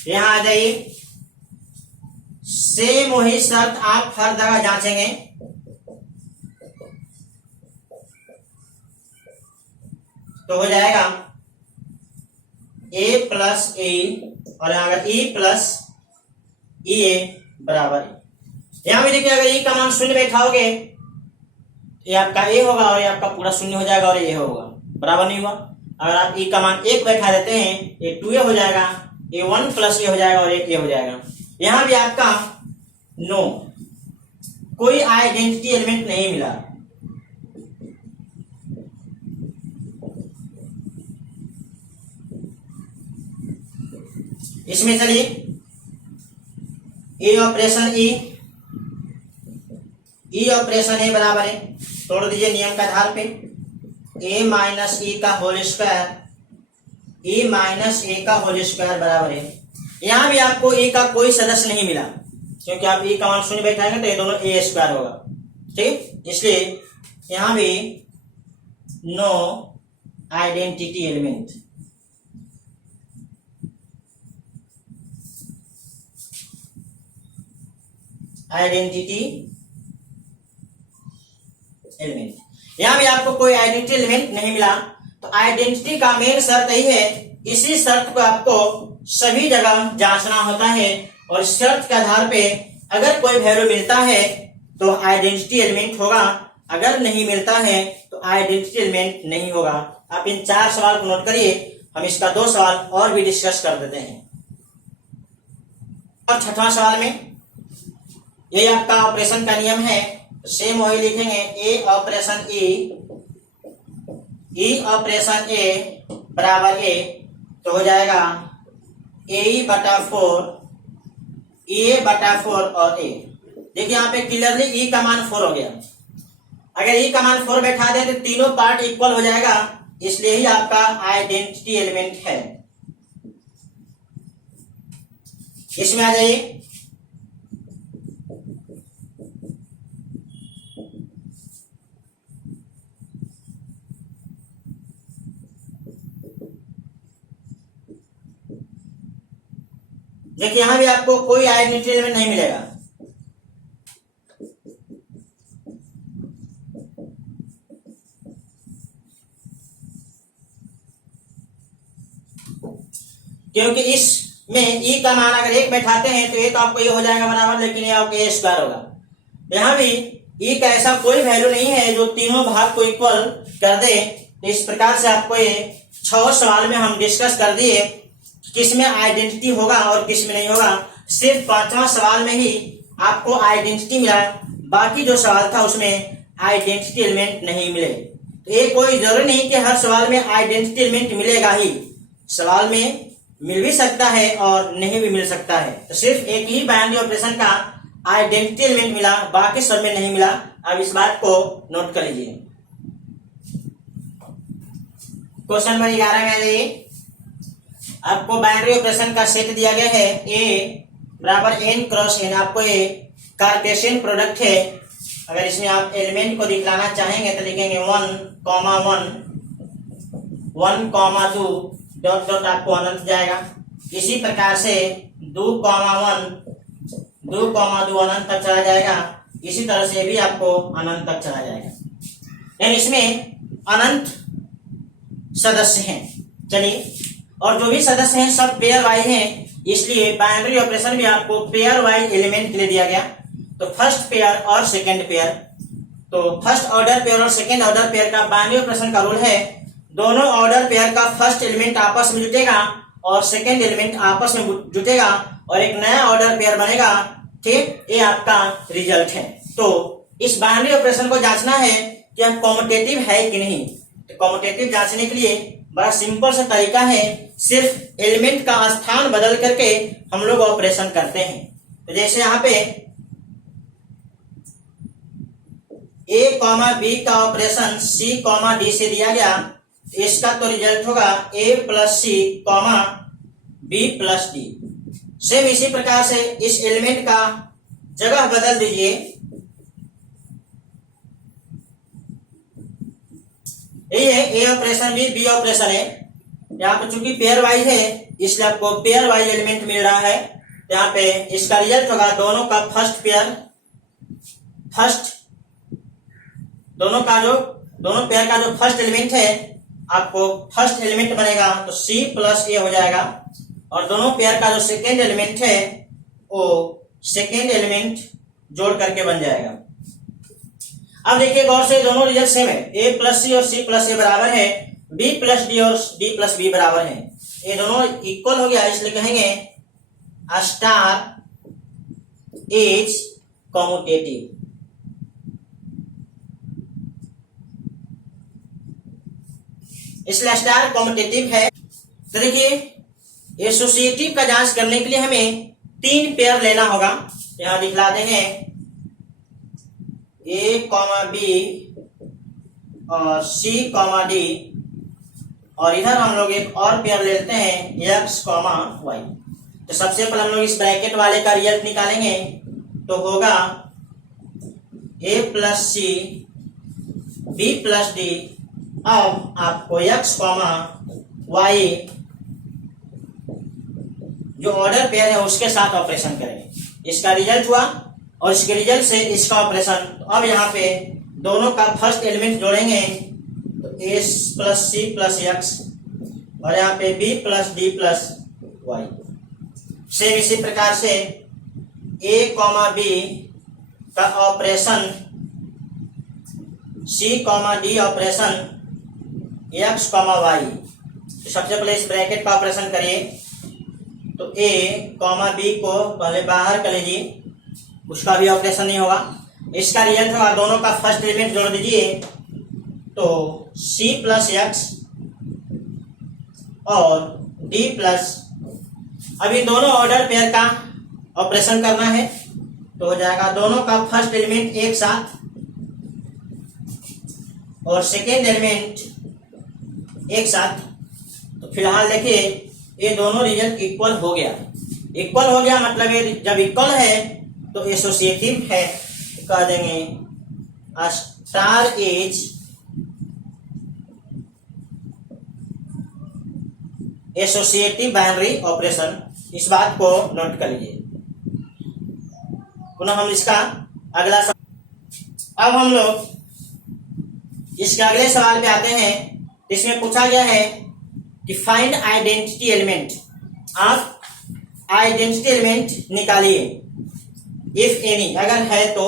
यहां आ जाइए, सेम वही शर्त आप हर जगह जांचेंगे। तो हो जाएगा ए प्लस ए और अगर ई प्लस ई ए बराबर। यहां भी देखिए अगर ई का मान 0 बैठाओगे ये आपका ए होगा और ये आपका पूरा 0 हो जाएगा और ये होगा, बराबर नहीं हुआ। अगर आप ई का मान 1 बैठा देते हैं ये 2a हो जाएगा, ये 1 प्लस ए हो जाएगा और एक ए हो जाएगा। यहां भी आपका नो, कोई आइडेंटिटी एलिमेंट नहीं मिला। इसमें चलिए ए ऑपरेशन ई ऑपरेशन ए बराबर है, तोड़ दीजिए नियम के आधार पे, ए माइनस ई का होल स्क्वायर, ए माइनस ए का होल स्क्वायर बराबर है। यहां भी आपको ए का कोई सदस्य नहीं मिला, क्योंकि आप ए का मान 0 बैठाएंगे तो ये दोनों ए स्क्वायर होगा, ठीक। इसलिए यहां भी no identity element. Identity element, यहां भी आपको कोई आइडेंटिटी एलिमेंट नहीं मिला। तो आइडेंटिटी का मेन शर्त यही है, इसी शर्त को आपको सभी जगह जांचना होता है और इस शर्त के आधार पे अगर कोई वैल्यू मिलता है तो आइडेंटिटी एलिमेंट होगा, अगर नहीं मिलता है तो आइडेंटिटी एलिमेंट नहीं होगा। आप इन 4 सवाल को नोट करिए, हम इसका 2 सवाल और भी डिस्कस कर देते हैं। और 6वां सवाल में यही आपका ऑपरेशन का नियम है, सेम वही लिखेंगे, ए ऑपरेशन ई ऑपरेशन ए बराबर ए, तो हो जाएगा ए बटा 4 ए बटा 4 और ए। देखिए यहाँ पे क्लियरली ई का मान 4 हो गया। अगर ई का मान 4 बैठा दें तो तीनों पार्ट इक्वल हो जाएगा, इसलिए ही आपका आइडेंटिटी एलिमेंट है। इसमें आ जाइए, देखिए यहां भी आपको कोई आइडेंटिटी एलिमेंट नहीं मिलेगा। क्योंकि इसमें ई का मान अगर 1 बैठाते हैं तो ये तो आपको ये हो जाएगा बराबर, लेकिन ये आपको ए स्क्वायर होगा। यहाँ भी ई का ऐसा कोई वैल्यू नहीं है जो तीनों भाग को इक्वल कर दे। तो इस प्रकार से आपको ये 6 सवाल में हम डिस्कस कर दिए किस में आइडेंटिटी होगा और किस में नहीं होगा। सिर्फ 5वां सवाल में ही आपको आइडेंटिटी मिला, बाकी जो सवाल था उसमें आइडेंटिटी एलिमेंट नहीं मिले। तो ये कोई जरूरी नहीं कि हर सवाल में आइडेंटिटी एलिमेंट मिलेगा ही, सवाल में मिल भी सकता है और नहीं भी मिल सकता है। तो सिर्फ एक ही बाइनरी ऑपरेशन का आइडेंटिटी एलिमेंट मिला, बाकी सब में नहीं मिला। अब इस बात को नोट कर लीजिए। क्वेश्चन नंबर 11 में आ जाइए। आपको बाइनरी ऑपरेशन का सेट दिया गया है ए बराबर n क्रॉस n। आपको ये कार्टेशियन प्रोडक्ट है। अगर इसमें आप एलिमेंट को दिखलाना चाहेंगे तो लिखेंगे 1, 1, 2 डॉट डॉट आपको अनंत जाएगा। इसी प्रकार से 2, 1, 2, 2 अनंत तक चला जाएगा। इसी तरह से भी आपको अनंत तक चला जाएगा, यानी इसमें अनंत सदस्य हैं। चलिए, और जो भी सदस्य हैं सब पेयर वाइज हैं, इसलिए बाइनरी ऑपरेशन भी आपको पेयर वाइज एलिमेंट के लिए दिया गया। तो फर्स्ट पेयर और सेकंड पेयर, तो फर्स्ट ऑर्डर पेयर और सेकंड ऑर्डर पेयर का बाइनरी ऑपरेशन का रूल है, दोनों ऑर्डर पेयर का फर्स्ट एलिमेंट आपस में जुटेगा और सेकंड एलिमेंट आपस में जुटेगा और एक नया ऑर्डर पेयर बनेगा। ठीक, ये आपका रिजल्ट है। तो इस बाइनरी ऑपरेशन को जांचना है कि यह कॉम्यूटेटिव है कि नहीं। तो कॉम्यूटेटिव जांचने के लिए बड़ा सिंपल सा तरीका है, सिर्फ एलिमेंट का स्थान बदल करके हम लोग ऑपरेशन करते हैं। तो जैसे यहाँ पे ए कॉमा बी का ऑपरेशन सी कॉमा डी से दिया गया, इसका तो रिजल्ट होगा A plus C comma B plus D. Same इसी प्रकार से इस एलिमेंट का जगह बदल दीजिए। यही है ए ऑपरेशन बी ऑपरेशन है। यहाँ पे चूंकि पेयर वाइज है इसलिए आपको पेयर वाइज एलिमेंट मिल रहा है। यहाँ पे इसका रिजल्ट होगा दोनों का फर्स्ट पेयर, दोनों पेयर का जो फर्स्ट एलिमेंट है आपको फर्स्ट एलिमेंट बनेगा तो सी प्लस ए हो जाएगा, और दोनों पेयर का जो सेकेंड एलिमेंट है वो सेकेंड एलिमेंट जोड़ करके बन जाएगा। अब देखिए गौर से, दोनों रिजल्ट सेम है, ए प्लस सी और सी प्लस ए बराबर है, बी प्लस डी और डी प्लस बी बराबर है। ये दोनों इक्वल हो गया, इसलिए कहेंगे स्टार इज कॉम्यूटेटिव। इसलिए स्टार कॉम्यूटेटिव है। तो देखिए एसोसिएटिव का जांच करने के लिए हमें 3 पेयर लेना होगा। यहां दिखला देंगे ए कॉमा बी और सी कॉमा डी, और इधर हम लोग एक और पेयर लेते हैं एक्स कॉमा वाई। तो सबसे पहले हम लोग इस ब्रैकेट वाले का रिजल्ट निकालेंगे, तो होगा A plus C B plus D. अब आपको एक्स कॉमा वाई जो ऑर्डर पेयर है उसके साथ ऑपरेशन करेंगे। इसका रिजल्ट हुआ और इसके रिजल्ट से इसका ऑपरेशन। तो अब यहाँ पे दोनों का फर्स्ट एलिमेंट जोड़ेंगे तो A plus C plus X, और यहाँ पे B plus D plus Y. Same इसी प्रकार से ए कॉमा बी का operation C comma D operation X comma Y. तो सबसे पहले इस ब्रैकेट का ऑपरेशन करिए, तो ए कॉमा बी को पहले बाहर कर लीजिए, उसका भी ऑपरेशन नहीं होगा। इसका रिजल्ट होगा दोनों का फर्स्ट एलिमेंट जोड़ दीजिए तो सी प्लस एक्स और डी प्लस, अभी दोनों ऑर्डर पेयर का ऑपरेशन करना है तो हो जाएगा दोनों का फर्स्ट एलिमेंट एक साथ और सेकेंड एलिमेंट एक साथ। तो फिलहाल देखिए ये दोनों रिजल्ट इक्वल हो गया। इक्वल हो गया मतलब ये जब इक्वल है तो एसोसिएटिव है। तो कह देंगे star is associative binary operation. इस बात को नोट कर लीजिए। पुनः हम इसका अगला अब हम लोग इसके अगले सवाल पे आते हैं। इसमें पूछा गया है कि फाइंड आइडेंटिटी एलिमेंट। आप आइडेंटिटी एलिमेंट निकालिए इफ एनी, अगर है तो।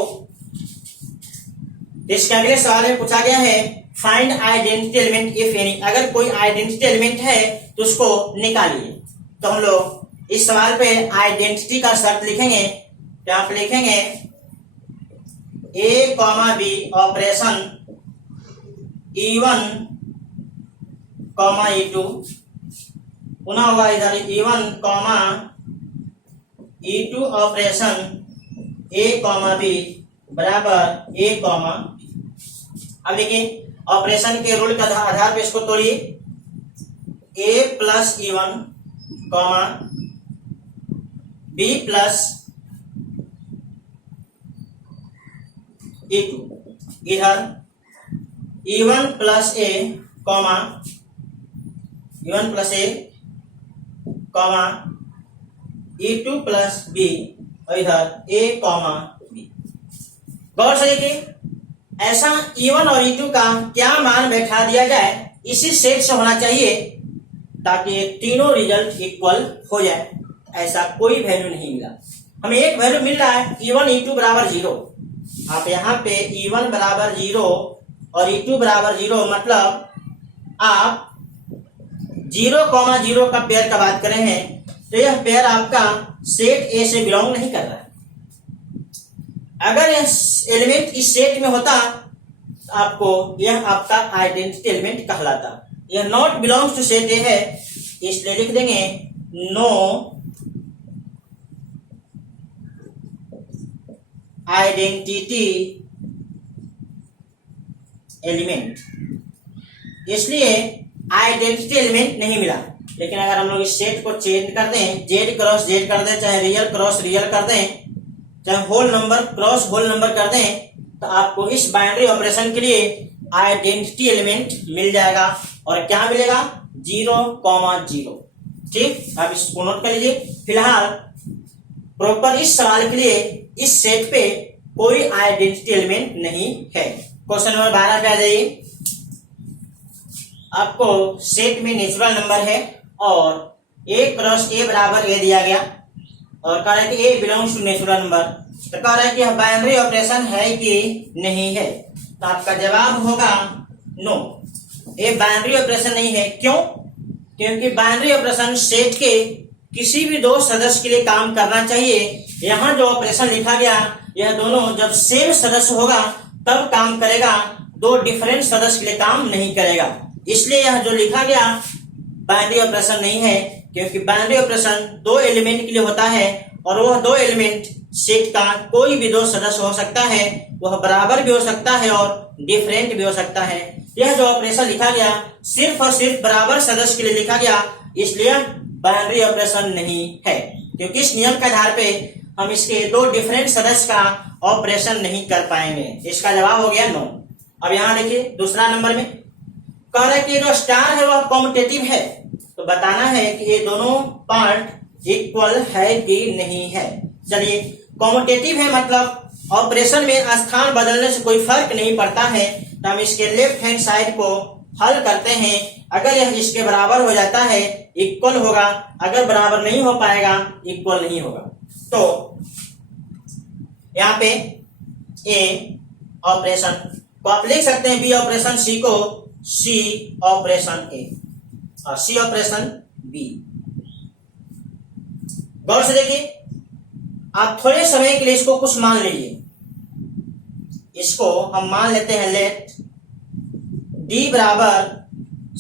इसके अगले सवाल में पूछा गया है find identity element if any, अगर कोई आइडेंटिटी एलिमेंट है तो उसको निकालिए। तो हम लोग इस सवाल पे आइडेंटिटी का शर्त लिखेंगे। तो आप लिखेंगे A comma B operation E1 comma E2, पुनः होगा इधर E1 कॉमा E2 ऑपरेशन A कॉमा बी बराबर A कॉमा। अब देखिए ऑपरेशन के रूल के आधार पे इसको तोड़िए। A plus E1 comma B plus E2, इधर E1 plus A comma E1 plus A comma E2 plus B और इधर A कॉमा B। गौर से देखिए ऐसा E1 और E2 का क्या मान बैठा दिया जाए, इसी सेट से होना चाहिए ताकि ये तीनों रिजल्ट इक्वल हो जाए। ऐसा कोई वैल्यू नहीं मिला, हमें एक वैल्यू मिल रहा है E1 E2 बराबर 0। आप यहाँ पे E1 बराबर 0 और E2 बराबर 0, मतलब आप 0,0 का पेयर का बात कर रहे हैं, तो यह पेयर आपका सेट ए से बिलोंग नहीं कर रहा है। अगर यह एलिमेंट इस सेट में होता तो आपको यह आपका आइडेंटिटी एलिमेंट कहलाता। यह not belongs to set A है, इसलिए लिख देंगे नो आइडेंटिटी एलिमेंट, इसलिए आइडेंटिटी एलिमेंट नहीं मिला। लेकिन अगर हम लोग इस सेट को चेंज कर दें, जेड क्रॉस जेड कर दें, चाहे रियल क्रॉस रियल कर दें, चाहे whole number cross whole number कर दें, तो आपको इस बाइनरी ऑपरेशन के लिए आइडेंटिटी एलिमेंट मिल जाएगा। और क्या मिलेगा 0,0। ठीक, आप इसको नोट कर लीजिए। फिलहाल प्रॉपर इस सवाल के लिए इस सेट पे कोई आइडेंटिटी एलिमेंट नहीं है। क्वेश्चन नंबर 12 पे आ जाइए। आपको सेट में नेचुरल नंबर है और A क्रॉस A बराबर A दिया गया और कह रहा है कि A belongs to natural number. तो कह रहा है कि यह बाइनरी ऑपरेशन है कि नहीं है, तो आपका जवाब होगा नो, ये बाइनरी ऑपरेशन नहीं है। क्यों? क्योंकि बाइनरी ऑपरेशन सेट के किसी भी दो सदस्य के लिए काम करना चाहिए। यहाँ जो ऑपरेशन लिखा गया यह दोनों जब सेम सदस्य होगा तब काम करेगा, दो डिफरेंट सदस्य के लिए काम नहीं करेगा। इसलिए यह जो लिखा गया बाइनरी ऑपरेशन नहीं है, क्योंकि बाइनरी ऑपरेशन दो एलिमेंट के लिए होता है और वह दो एलिमेंट सेट का कोई भी दो सदस्य हो सकता है, वह बराबर भी हो सकता है और डिफरेंट भी हो सकता है। यह जो ऑपरेशन लिखा गया सिर्फ और सिर्फ बराबर सदस्य के लिए लिखा गया, इसलिए बाइनरी ऑपरेशन नहीं है। क्योंकि इस नियम के आधार पे हम इसके दो डिफरेंट सदस्य का ऑपरेशन नहीं कर पाएंगे। इसका जवाब हो गया नो। अब यहाँ देखिए दूसरा नंबर में कह रहा है कि जो स्टार है वह कॉम्यूटेटिव है, तो बताना है कि ये दोनों पार्ट इक्वल है कि नहीं है। चलिए, कॉम्यूटेटिव है मतलब ऑपरेशन में स्थान बदलने से कोई फर्क नहीं पड़ता है, तो हम इसके लेफ्ट हैंड साइड को हल करते हैं। अगर यह इसके बराबर हो जाता है इक्वल होगा, अगर बराबर नहीं हो पाएगा इक्वल नहीं होगा। तो यहाँ पे ए ऑपरेशन को आप लिख सकते हैं बी ऑपरेशन, सी को सी ऑपरेशन ए और सी ऑपरेशन बी। गौर से देखिए, आप थोड़े समय के लिए इसको कुछ मान लीजिए। इसको हम मान लेते हैं लेट डी बराबर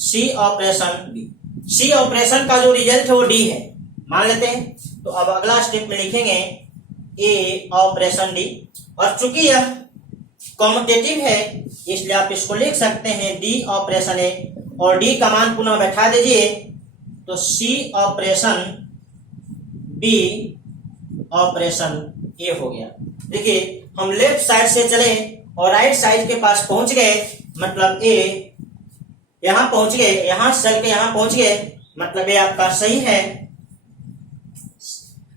सी ऑपरेशन बी। सी ऑपरेशन का जो रिजल्ट है वो डी है, मान लेते हैं। तो अब अगला स्टेप में लिखेंगे ए ऑपरेशन डी, और चूंकि यह कॉम्यूटेटिव है इसलिए आप इसको लिख सकते हैं डी ऑपरेशन ए, और डी का मान पुनः बैठा दीजिए तो सी ऑपरेशन बी ऑपरेशन ए हो गया। देखिए, हम लेफ्ट साइड से चले और राइट साइड के पास पहुंच गए, मतलब ए यहां पहुंच गए, यहां से चल के यहां पहुंच गए, मतलब ये आपका सही है।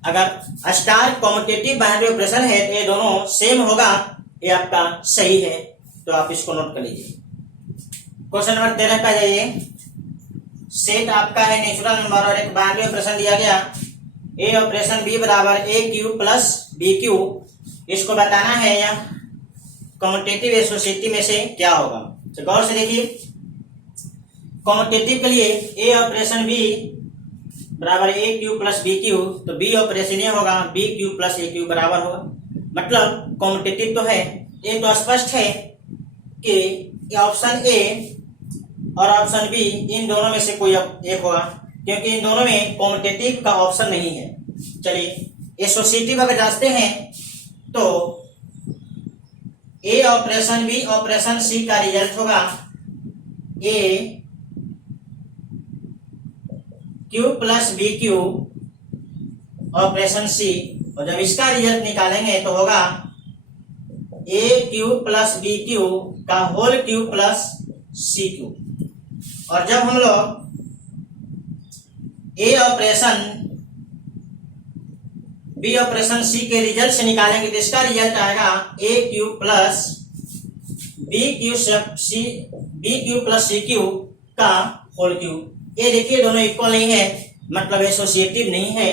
अगर स्टार कॉम्यूटेटिव बाइनरी ऑपरेशन है तो ये दोनों सेम होगा, ये आपका सही है, तो आप इसको नोट कर लीजिए। क्वेश्चन नंबर 13 का जाइए। सेट आपका है नेचुरल नंबर और एक बाइनरी ऑपरेशन दिया गया, ए ऑपरेशन बी बराबर ए क्यू प्लस बी क्यू। इसको बताना है या कॉम्यूटेटिव एसोसिएटिव में से क्या होगा। तो गौर से देखिए, कॉम्यूटेटिव के लिए ए ऑपरेशन बी बराबर ए क्यू प्लस बी क्यू, तो बी ऑपरेशन ये होगा बी क्यू प्लस ए क्यू बराबर होगा। मतलब कॉम्यूटेटिव तो है, ये तो स्पष्ट है कि ऑप्शन ए और ऑप्शन बी इन दोनों में से कोई एक होगा, क्योंकि इन दोनों में कॉम्यूटेटिव का ऑप्शन नहीं है। चलिए एसोसिएटिव अगर जांचते हैं तो A operation B operation C का रिजल्ट होगा A Q plus B Q operation C, और जब इसका रिजल्ट निकालेंगे तो होगा A Q plus B Q का whole Q plus C Q. और जब हम लोग A operation B operation C के रिजल्ट से निकालेंगे तो इसका रिजल्ट आएगा A Q plus B Q plus C Q का होल क्यू। ये देखिए दोनों इक्वल नहीं है, मतलब एसोसिएटिव नहीं है,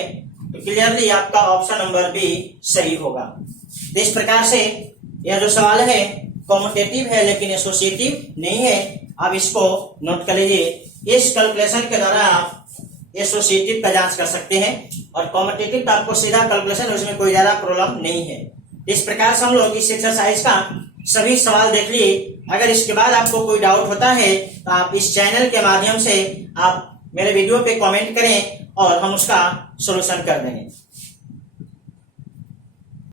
तो क्लियरली आपका ऑप्शन नंबर बी सही होगा। तो इस प्रकार से यह जो सवाल है कॉम्यूटेटिव है लेकिन एसोसिएटिव नहीं है, आप इसको नोट कर लीजिए। इस कैलकुलेशन के द्वारा आप एसोसिएटिव का जांच कर सकते हैं, और कॉम्यूटेटिव का आपको सीधा कैलकुलेशन, उसमें कोई ज्यादा प्रॉब्लम नहीं है। इस प्रकार से हम लोग इस एक्सरसाइज का सभी सवाल देख लिए। अगर इसके बाद आपको कोई डाउट होता है तो आप इस चैनल के माध्यम से आप मेरे वीडियो पे कमेंट करें और हम उसका सॉल्यूशन कर देंगे।